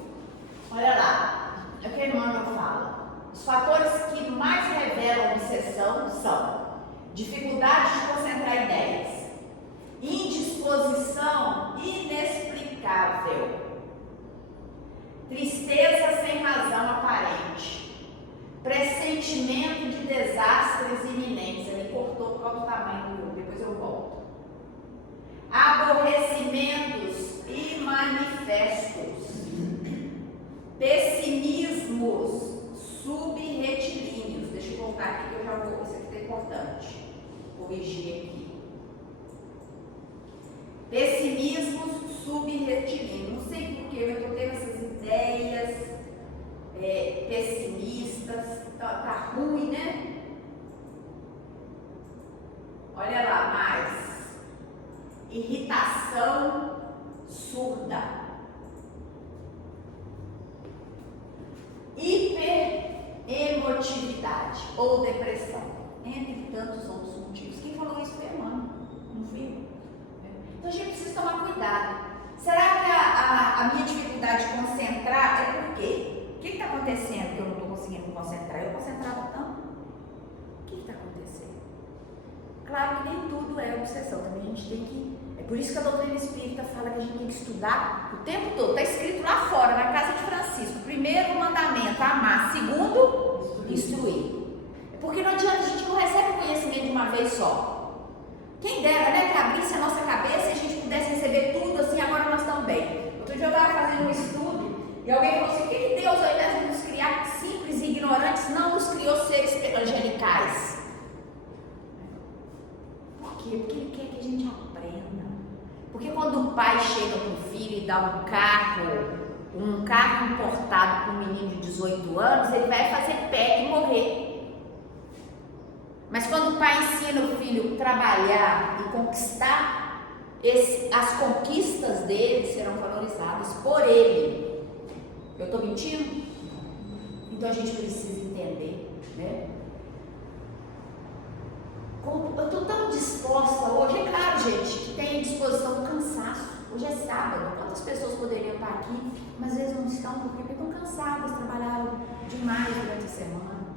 Olha lá, é o que Emmanuel fala. os fatores que mais revelam obsessão são dificuldade de concentrar ideias, indisposição inexplicável, tristeza sem razão aparente, pressentimento de desastres iminentes. Ele cortou por causa do tamanho do grupo, depois eu volto. Aborrecimentos imanifestos, pessimismos subretilíneos. Deixa eu voltar aqui que eu já vou, isso aqui é importante. Corrigir aqui. Pessimismos subretilíneos. Não sei porque eu estou tendo essas ideias pessimistas. Tá ruim, né? Olha lá, mais. Irritação surda. Hiperemotividade ou depressão, entre tantos outros motivos. Quem falou isso foi a Emmanuel, não fui eu. Então a gente precisa tomar cuidado. Será que a minha dificuldade de concentrar é por quê? O que está acontecendo que eu não estou conseguindo me concentrar? Eu concentrava tanto. O que está acontecendo? Claro que nem tudo é obsessão, também a gente tem que... É por isso que a doutrina espírita fala que a gente tem que estudar o tempo todo. Está escrito lá fora, na casa de Francisco. Primeiro mandamento, amar. Segundo, instruir. Porque não adianta, a gente não recebe o conhecimento de uma vez só. Quem dera, né, que abrisse a nossa cabeça e a gente pudesse receber tudo assim, agora nós estamos bem. Outro dia eu estava fazendo um estudo e alguém falou assim, por que Deus, ao invés de nos criar simples e ignorantes, não nos criou seres angelicais? Por quê? Porque Ele quer que a gente aprenda. Porque quando o pai chega para o filho e dá um carro importado para um menino de 18 anos, ele vai fazer pé e morrer. Mas quando o pai ensina o filho a trabalhar e conquistar, as conquistas dele serão valorizadas por ele. Eu estou mentindo? Então a gente precisa entender, né? Eu estou tão disposta hoje, é claro, gente, que tem disposição do cansaço. Hoje é sábado, quantas pessoas poderiam estar aqui, mas às vezes não estão porque estão cansadas, trabalharam demais durante a semana,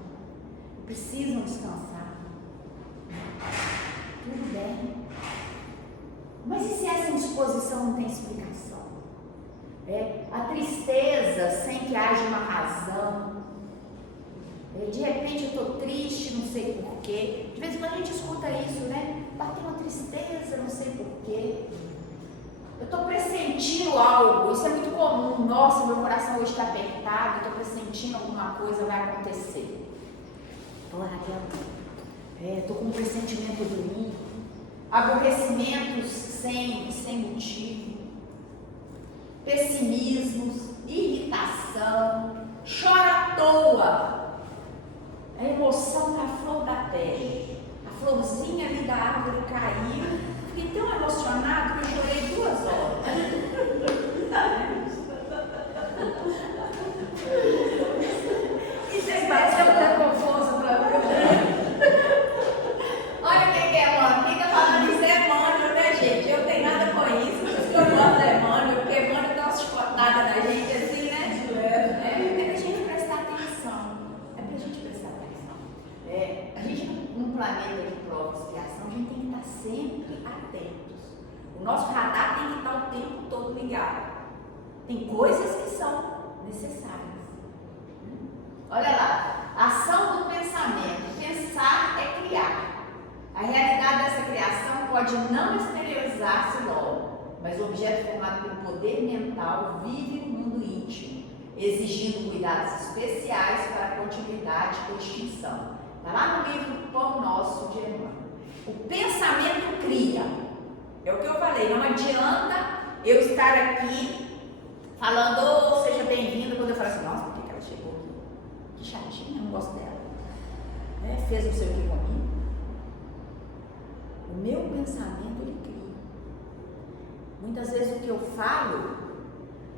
precisam descansar. Tudo bem. Mas e se essa indisposição não tem explicação? A tristeza sem que haja uma razão. De repente eu estou triste, não sei porquê. De vez em quando a gente escuta isso, né? Bateu uma tristeza, não sei porquê. Eu estou pressentindo algo, isso é muito comum. Nossa, meu coração hoje está apertado, estou pressentindo alguma coisa vai acontecer. Fala, Raquel, estou com um pressentimento ruim. Aborrecimentos sem motivo. Pessimismos, irritação, chora à toa. A emoção na flor da pele. A florzinha ali da árvore caiu. Fiquei tão emocionado que eu chorei 2 horas. Isso é tão confuso para mim. Olha quem é Emmanuel. Quem está falando isso é Emmanuel, né, gente? Eu não tenho nada com isso. Por isso que eu gosto da Emmanuel, porque Emmanuel dá uma chicotada na gente assim, né? É pra gente prestar atenção. A gente, num planeta de provas e expiação, a gente tem que estar sempre atentos. O nosso radar tem que estar o tempo todo ligado. Tem coisas que são necessárias. Olha lá, ação do pensamento. Pensar é criar. A realidade dessa criação pode não exteriorizar-se logo, mas o objeto formado pelo poder mental vive no mundo íntimo, exigindo cuidados especiais para a continuidade ou extinção. Está lá no livro Pão Nosso de Emmanuel. O pensamento cria. É o que eu falei, não adianta eu estar aqui falando, seja bem-vindo, quando eu falo assim, nossa, por que ela chegou aqui? Que chatinha, não gosto dela. Fez não sei o que comigo. O meu pensamento, ele cria. Muitas vezes o que eu falo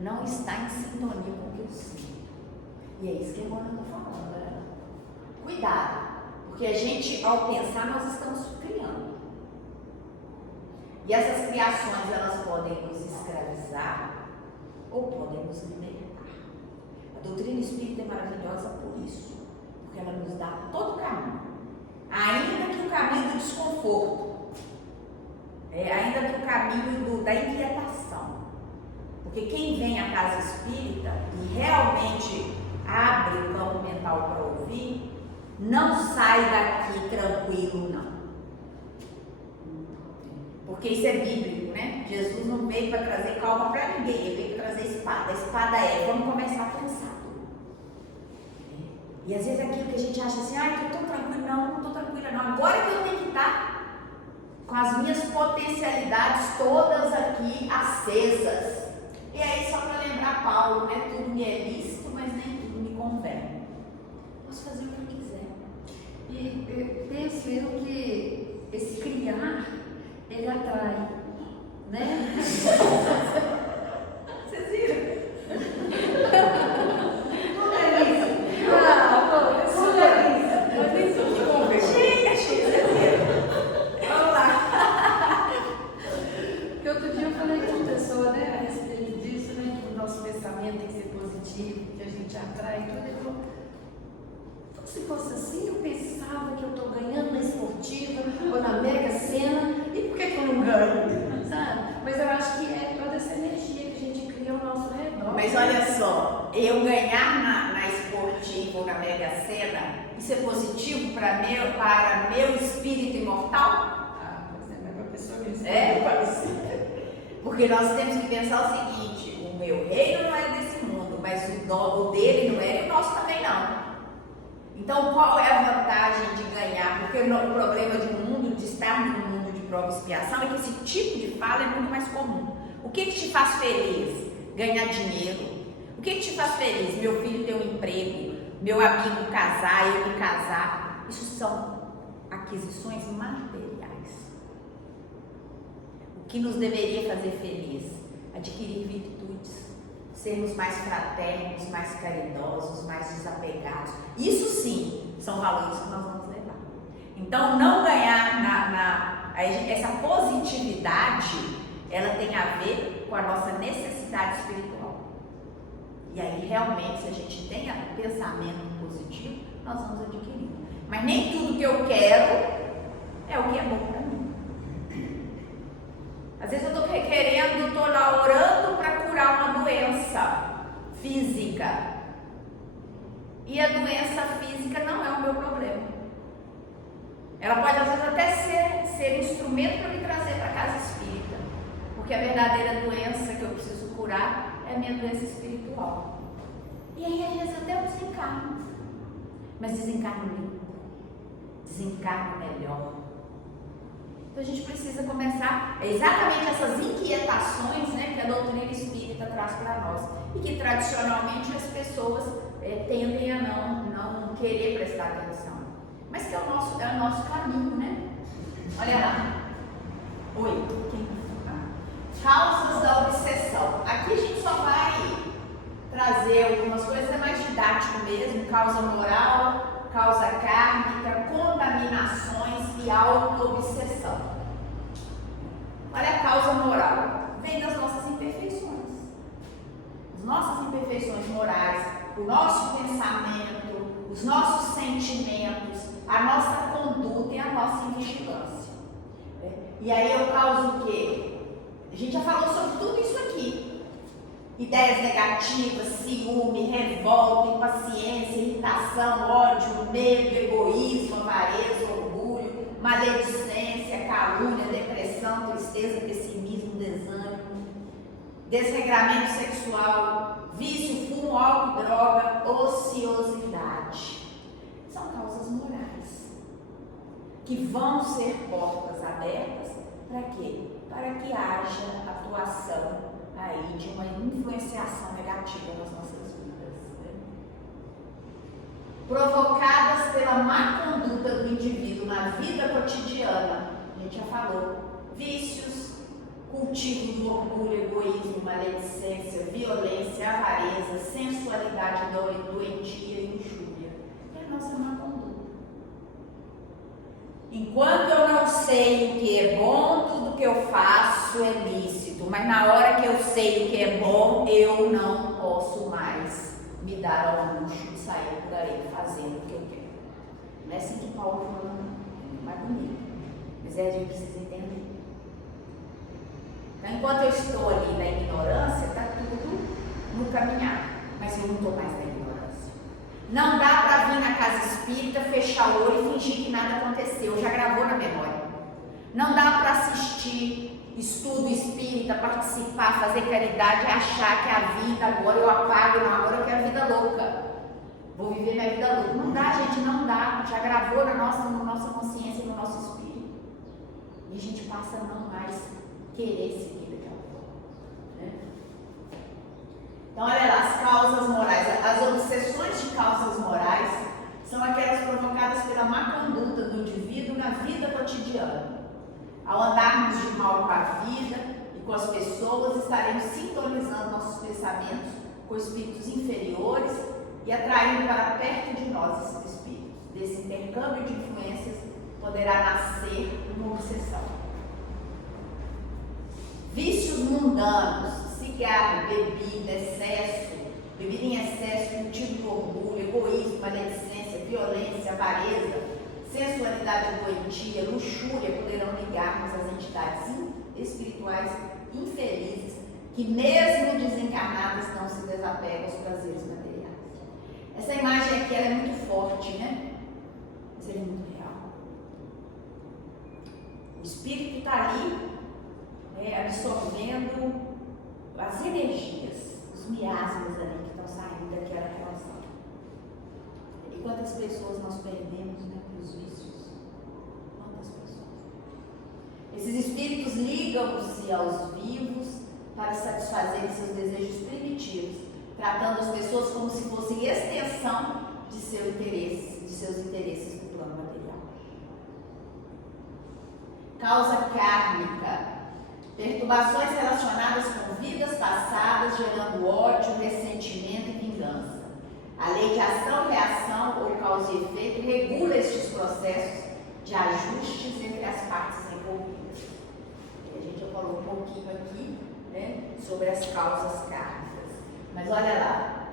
não está em sintonia com o que eu sinto. E é isso que Emmanuel está falando, né? Cuidado. Porque a gente, ao pensar, nós estamos criando. E essas criações, elas podem nos escravizar ou podem nos libertar. A doutrina espírita é maravilhosa por isso. porque ela nos dá todo o caminho. Ainda que o caminho do desconforto, ainda que o caminho da inquietação. Porque quem vem à casa espírita e realmente abre o campo mental para ouvir, não sai daqui tranquilo, não. Porque isso é bíblico, né? Jesus não veio para trazer calma para ninguém, ele veio para trazer espada. A espada vamos começar a pensar. E às vezes aquilo que a gente acha assim, eu estou tranquila, não estou tranquila não. Agora que eu tenho que estar com as minhas potencialidades todas aqui acesas. E aí só para lembrar Paulo, né? Tudo me é lícito, mas nem tudo me convém. Posso fazer o que eu quiser. E penso eu que esse criar, ele atrai, né? Vocês viram? Tudo é isso. Tudo é isso. Gente, vocês viram? Vamos lá. Porque outro dia eu falei com uma pessoa, né, a respeito disso, né, que o nosso pensamento tem que ser positivo, que a gente atrai tudo. Ele falou, então, se fosse assim, eu pensava que eu estou ganhando na esportiva ou na Mega Sena, e por que eu não ganho? Sabe? Mas eu acho que é toda essa energia que a gente cria ao nosso redor. Mas olha só, eu ganhar na esportiva ou na Mega Sena, isso é positivo para meu espírito imortal? Pois é, mas para a pessoa que Porque nós temos que pensar o seguinte, o meu reino não é desse mundo, mas o dele não é e o nosso também não. Então qual é a vantagem de ganhar? Porque o problema de estarmos no mundo de prova e expiação é que esse tipo de fala é muito mais comum. O que te faz feliz? Ganhar dinheiro. O que te faz feliz? Meu filho ter um emprego, meu amigo casar, eu me casar. Isso são aquisições materiais. O que nos deveria fazer feliz? Adquirir virtudes, sermos mais fraternos, mais caridosos, mais desapegados. Isso sim são valores que nós vamos levar. Então não ganhar essa positividade, ela tem a ver com a nossa necessidade espiritual. E aí realmente, se a gente tem pensamento positivo, nós vamos adquirir. Mas nem tudo que eu quero é o que é bom para mim. Às vezes eu estou lá orando para curar uma doença física. E a doença física não é o meu problema. Ela pode às vezes até ser instrumento para me trazer para a casa espírita. Porque a verdadeira doença que eu preciso curar é a minha doença espiritual. E aí às vezes até eu desencarno. Mas desencarno limpo. Desencarno melhor. Então a gente precisa começar exatamente essas inquietações, né, que a doutrina espírita traz para nós. E que tradicionalmente as pessoas tendem a não querer prestar atenção. Mas que é o nosso caminho, né? Olha lá. Oi. Causas da obsessão. Aqui a gente só vai trazer algumas coisas, é mais didático mesmo. Causa moral, causa kármica, contaminações e auto-obsessão. Olha a causa moral. Vem das nossas imperfeições. As nossas imperfeições morais, o nosso pensamento, os nossos sentimentos, a nossa conduta e a nossa invigilância. E aí eu causo o quê? A gente já falou sobre tudo isso aqui. Ideias negativas, ciúme, revolta, impaciência, irritação, ódio, medo, egoísmo, avareza, orgulho, maledicência, calúnia, depressão, tristeza, pessimismo, desânimo, desregramento sexual, vício, fumo, álcool, droga, ociosidade. São causas morais que vão ser portas abertas para quê? Para que haja atuação aí de uma influenciação negativa nas nossas vidas, né? Provocadas pela má conduta do indivíduo na vida cotidiana, a gente já falou, vícios, cultivo do orgulho, egoísmo, maledicência, violência, avareza, sensualidade doentia e injúria. É a nossa má conduta. Enquanto eu não sei o que é bom, tudo que eu faço é lícito. Mas na hora que eu sei o que é bom, eu não posso mais me dar ao luxo de sair por aí fazendo o que eu quero. Não é assim que Paulo fala, não. É mais bonito. Mas a gente precisa entender. Então, enquanto eu estou ali na ignorância, está tudo no caminhar. Mas eu não estou mais na ignorância. Não dá para vir na casa espírita, fechar o olho e fingir que nada aconteceu. Já gravou na memória. Não dá para assistir estudo espírita, participar, fazer caridade e achar que a vida agora eu apago, não, agora eu quero vida louca. Vou viver minha vida louca. Não dá, gente, não dá. Já gravou na nossa consciência, no nosso espírito. E a gente passa a não mais querer seguir daquela forma. Né? Então, olha lá, as causas morais. As obsessões de causas morais são aquelas provocadas pela má conduta do indivíduo na vida cotidiana. Ao andarmos de mal com a vida e com as pessoas, estaremos sintonizando nossos pensamentos com espíritos inferiores e atraindo para perto de nós esses espíritos. Desse intercâmbio de influências poderá nascer uma obsessão. Vícios mundanos, cigarro, bebida em excesso, cultivo do orgulho, egoísmo, maledicência, violência, avareza, sensualidade doentia, luxúria poderão ligar-nos às entidades espirituais infelizes que mesmo desencarnadas não se desapegam aos prazeres materiais. Essa imagem aqui ela é muito forte, né? Mas ela é muito real. O espírito está ali, absorvendo as energias, os miasmas ali que estão saindo daquela relação. E quantas pessoas nós perdemos, né, pelos vícios? Quantas pessoas? Esses espíritos ligam-se aos vivos para satisfazer seus desejos primitivos, tratando as pessoas como se fossem extensão de seus interesses no plano material. Causa kármica. Perturbações relacionadas com vidas passadas, gerando ódio, ressentimento e vingança. A lei de ação e reação, ou causa e efeito, regula estes processos de ajustes entre as partes envolvidas. E a gente já falou um pouquinho aqui, né, sobre as causas kármicas. Mas olha lá,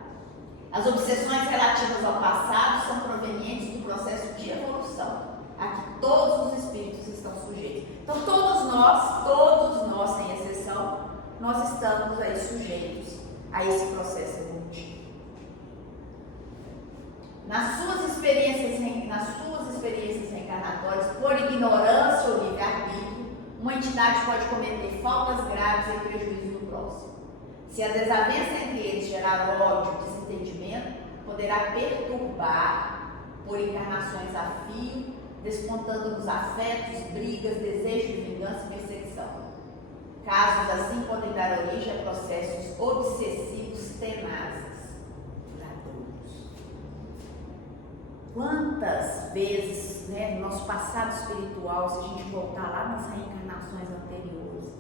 as obsessões relativas ao passado são provenientes do processo de evolução a que todos os espíritos estão sujeitos. Então todos nós, sem exceção, nós estamos aí sujeitos a esse processo evolutivo. Nas suas experiências reencarnatórias, por ignorância ou livre-arbítrio, uma entidade pode cometer faltas graves em prejuízo do próximo. Se a desavença entre eles gerar ódio, desentendimento, poderá perturbar por encarnações a fio, despontando nos afetos, brigas, desejo de vingança e perseguição. Casos assim podem dar origem a processos obsessivos tenazes, duradouros. Quantas vezes, né, no nosso passado espiritual, se a gente voltar lá nas reencarnações anteriores,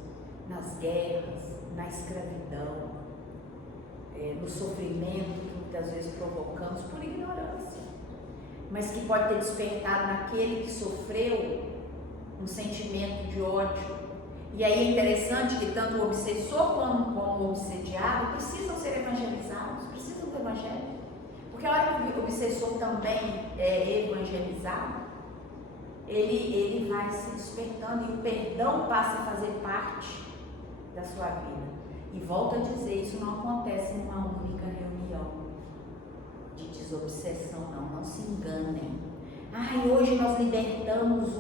nas guerras, na escravidão, no sofrimento que muitas vezes provocamos por ignorância, mas que pode ter despertado naquele que sofreu um sentimento de ódio. E aí é interessante que tanto o obsessor como o obsediado precisam ser evangelizados, precisam do evangelho. Porque a hora que o obsessor também é evangelizado, ele vai se despertando e o perdão passa a fazer parte da sua vida. E volto a dizer, isso não acontece em uma única reunião de desobsessão, não se enganem. Hoje nós libertamos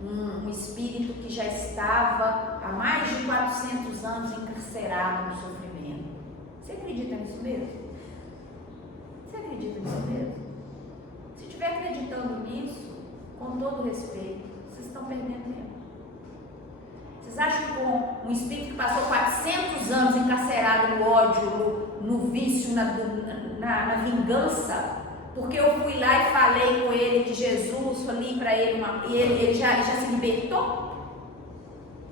um espírito que já estava há mais de 400 anos encarcerado no sofrimento. Você acredita nisso mesmo? Você acredita nisso mesmo? Se estiver acreditando nisso, com todo respeito, vocês estão perdendo tempo. Vocês acham que com um espírito que passou 400 anos encarcerado no ódio, no vício, na vingança, porque eu fui lá e falei com ele de Jesus, falei para ele, e ele já se libertou?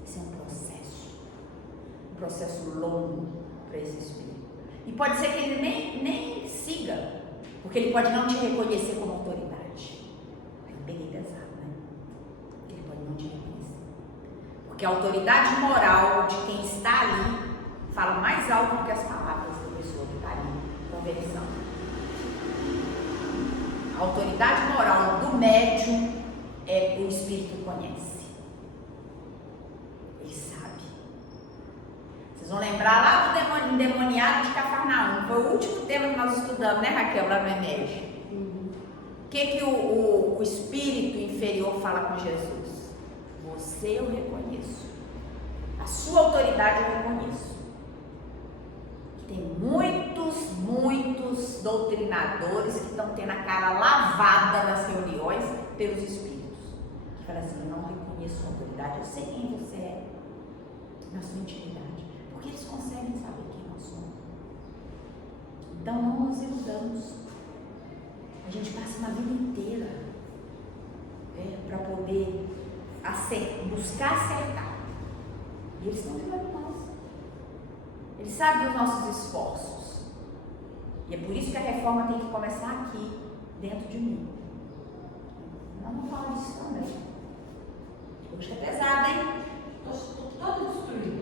Esse é um processo longo para esse espírito. E pode ser que ele nem siga, porque ele pode não te reconhecer como autoridade. É bem pesado, né? Ele pode não te reconhecer. Porque a autoridade moral de quem está ali fala mais alto do que as palavras da pessoa que está ali conversando. A A autoridade moral do médium é o espírito conhece. Ele sabe. Vocês vão lembrar lá do endemoniado de Cafarnaum. Foi o último tema que nós estudamos, né, Raquel, lá no EMEG. O que o espírito inferior fala com Jesus? Você eu reconheço. A sua autoridade eu reconheço. Tem muitos doutrinadores que estão tendo a cara lavada nas reuniões pelos espíritos. Que falam assim, eu não reconheço sua autoridade, eu sei quem você é, na sua intimidade. Porque eles conseguem saber quem nós somos. Então não nos iludamos. A gente passa uma vida inteira para poder buscar acertar. E eles estão vivendo nós. Eles sabem dos nossos esforços. E é por isso que a reforma tem que começar aqui, dentro de mim. Não vamos falar disso também. Hoje é pesado, hein? Estou todo destruído.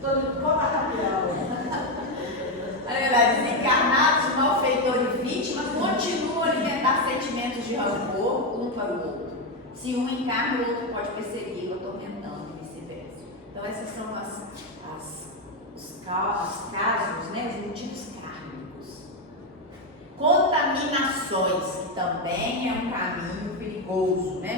Todo maravilhoso. Desencarnados, malfeitores e vítimas continuam a alimentar sentimentos de rancor um para o outro. Se um encarna, o outro pode persegui-lo, atormentando e vice-versa. Então, esses são os casos, né, os motivos kármicos. Contaminações, que também é um caminho perigoso, né?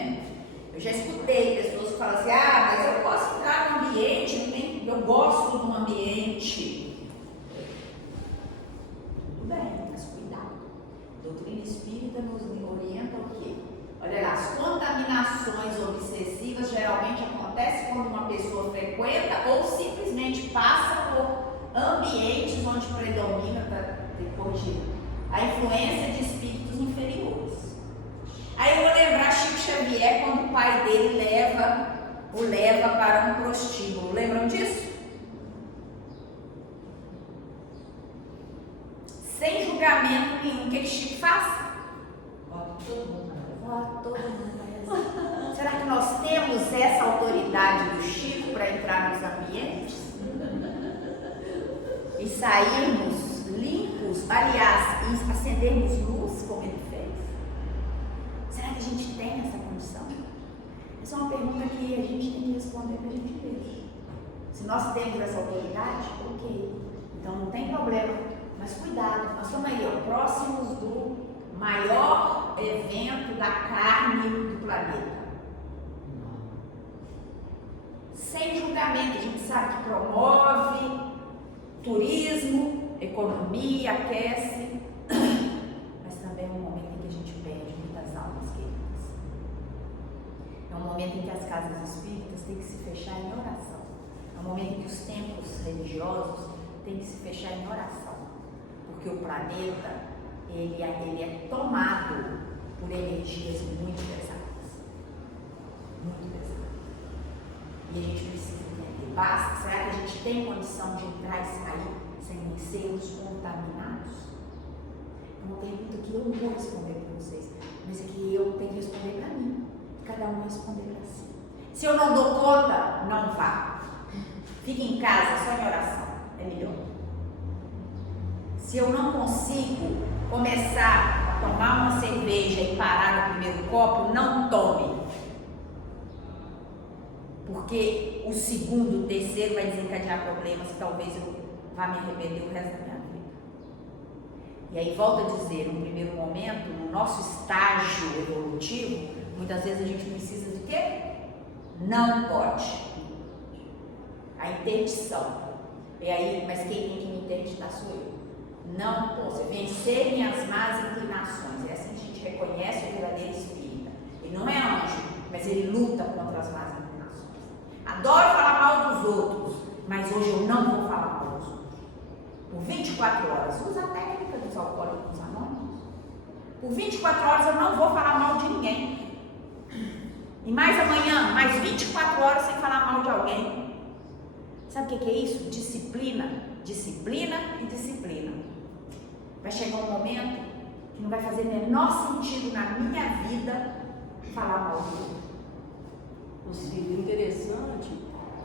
Eu já escutei pessoas que falam assim, mas eu posso entrar no ambiente, eu gosto de um ambiente. Tudo bem, mas cuidado. A doutrina espírita nos orienta o quê? Olha lá, as contaminações obsessivas geralmente acontecem quando uma pessoa frequenta ou simplesmente passa por ambientes onde predomina, para corrigir, a influência de espíritos inferiores. Aí eu vou lembrar Chico Xavier quando o pai dele o leva para um prostíbulo. Lembram disso? Sem julgamento nenhum. O que Chico faz? Bota todo mundo. Será que nós temos essa autoridade do Chico para entrar nos ambientes? E sairmos limpos, aliás, e acendermos luz como ele fez? Será que a gente tem essa condição? Essa é uma pergunta que a gente tem que responder para a gente mesmo. Se nós temos essa autoridade, ok. Então não tem problema. Mas cuidado, nós estamos aí, próximos do maior evento da carne do planeta. Sem julgamento, a gente sabe que promove turismo, economia, aquece, mas também é um momento em que a gente perde muitas almas queridas. É um momento em que as casas espíritas têm que se fechar em oração. É um momento em que os templos religiosos têm que se fechar em oração. Porque o planeta, ele é tomado por energias muito pesadas. Muito pesadas. E a gente precisa entender. Será que a gente tem condição de entrar e sair sem sermos contaminados? É uma pergunta que eu não vou responder para vocês, mas é que eu tenho que responder para mim. Cada um responder para si. Se eu não dou conta, não vá. Fique em casa, só em oração. É melhor. Se eu não consigo começar a tomar uma cerveja e parar no primeiro copo, não tome. Porque o segundo, o terceiro vai desencadear problemas que talvez eu vá me arrepender o resto da minha vida. E aí, volto a dizer, no primeiro momento, no nosso estágio evolutivo, muitas vezes a gente precisa de quê? Não pode. A interdição. E aí, mas quem tem que me interditar sou eu. Não posso. Vencerem as más inclinações. É assim que a gente reconhece o verdadeiro espírita. Ele não é anjo, mas ele luta contra as más inclinações. Adoro falar mal dos outros, mas hoje eu não vou falar mal dos outros. Por 24 horas. Usa a técnica dos alcoólicos anônimos. Por 24 horas eu não vou falar mal de ninguém. E mais amanhã, mais 24 horas sem falar mal de alguém. Sabe o que é isso? Disciplina. Disciplina e disciplina. Vai chegar um momento que não vai fazer menor sentido na minha vida falar mal do outro. Interessante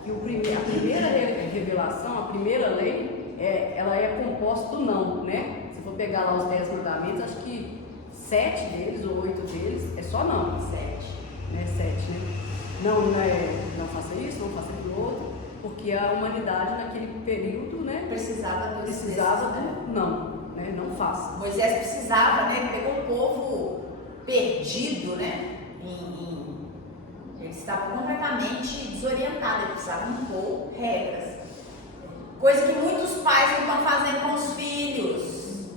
que a primeira revelação, a primeira lei, ela é composta do não, né? Se for pegar lá os 10 mandamentos, acho que 7 deles ou 8 deles é só não. 7. Né? 7, né? Não faça isso, não faça aquilo outro, porque a humanidade naquele período, né? Precisava do não, né? Não faça. Moisés precisava, né? Pegou um povo perdido, né? Eles estavam completamente desorientados, eles precisavam impor regras. Coisa que muitos pais não estão fazendo com os filhos.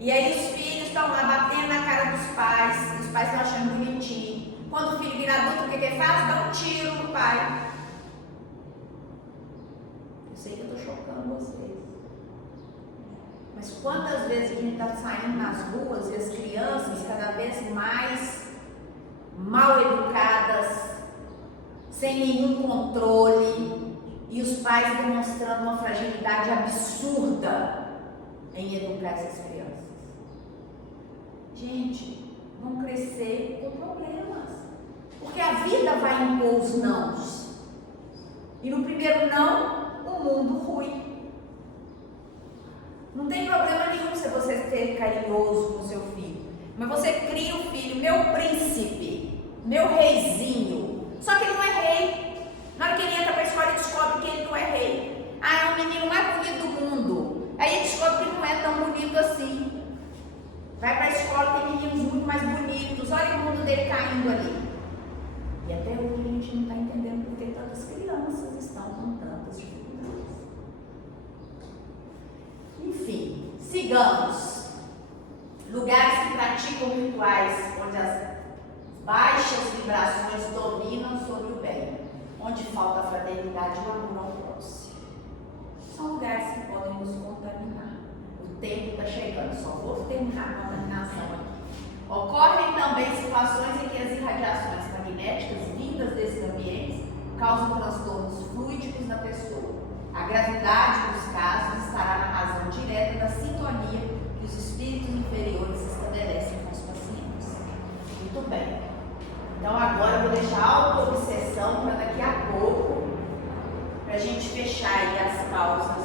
E aí os filhos estão lá batendo na cara dos pais, os pais estão achando bonitinho. Quando o filho vira adulto, o que ele faz? Dá um tiro no pai. Eu sei que eu estou chocando vocês. Mas quantas vezes a gente está saindo nas ruas e as crianças cada vez mais mal educadas, sem nenhum controle, e os pais demonstrando uma fragilidade absurda em educar essas crianças. Gente, vão crescer com problemas, porque a vida vai impor os nãos, e no primeiro não, o mundo rui. Não tem problema nenhum se você ser carinhoso com seu filho, mas você cria o filho, meu príncipe, meu reizinho, só que ele não é rei. Na hora que ele entra para a escola, ele descobre que ele não é rei. Ah, é o menino mais bonito do mundo. Aí ele descobre que não é tão bonito assim. Vai para a escola, tem meninos muito mais bonitos. Olha o mundo dele caindo ali. E até hoje a gente não está entendendo por que tantas crianças estão com tantas dificuldades. Enfim, sigamos. Lugares que praticam rituais onde as baixas vibrações dominam sobre o bem, onde falta a fraternidade e o amor ao próximo. São lugares que podem nos contaminar. O tempo está chegando, só vou terminar a contaminação aqui. Ocorrem também situações em que as irradiações magnéticas vindas desses ambientes causam transtornos fluídicos na pessoa. A gravidade dos casos estará na razão direta da sintonia que os espíritos inferiores estabelecem com os pacientes. Muito bem. Então agora eu vou deixar a auto-obsessão para daqui a pouco, para a gente fechar aí as causas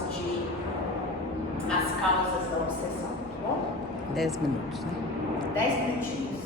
da obsessão, tá bom? 10 minutos, né? 10 minutinhos.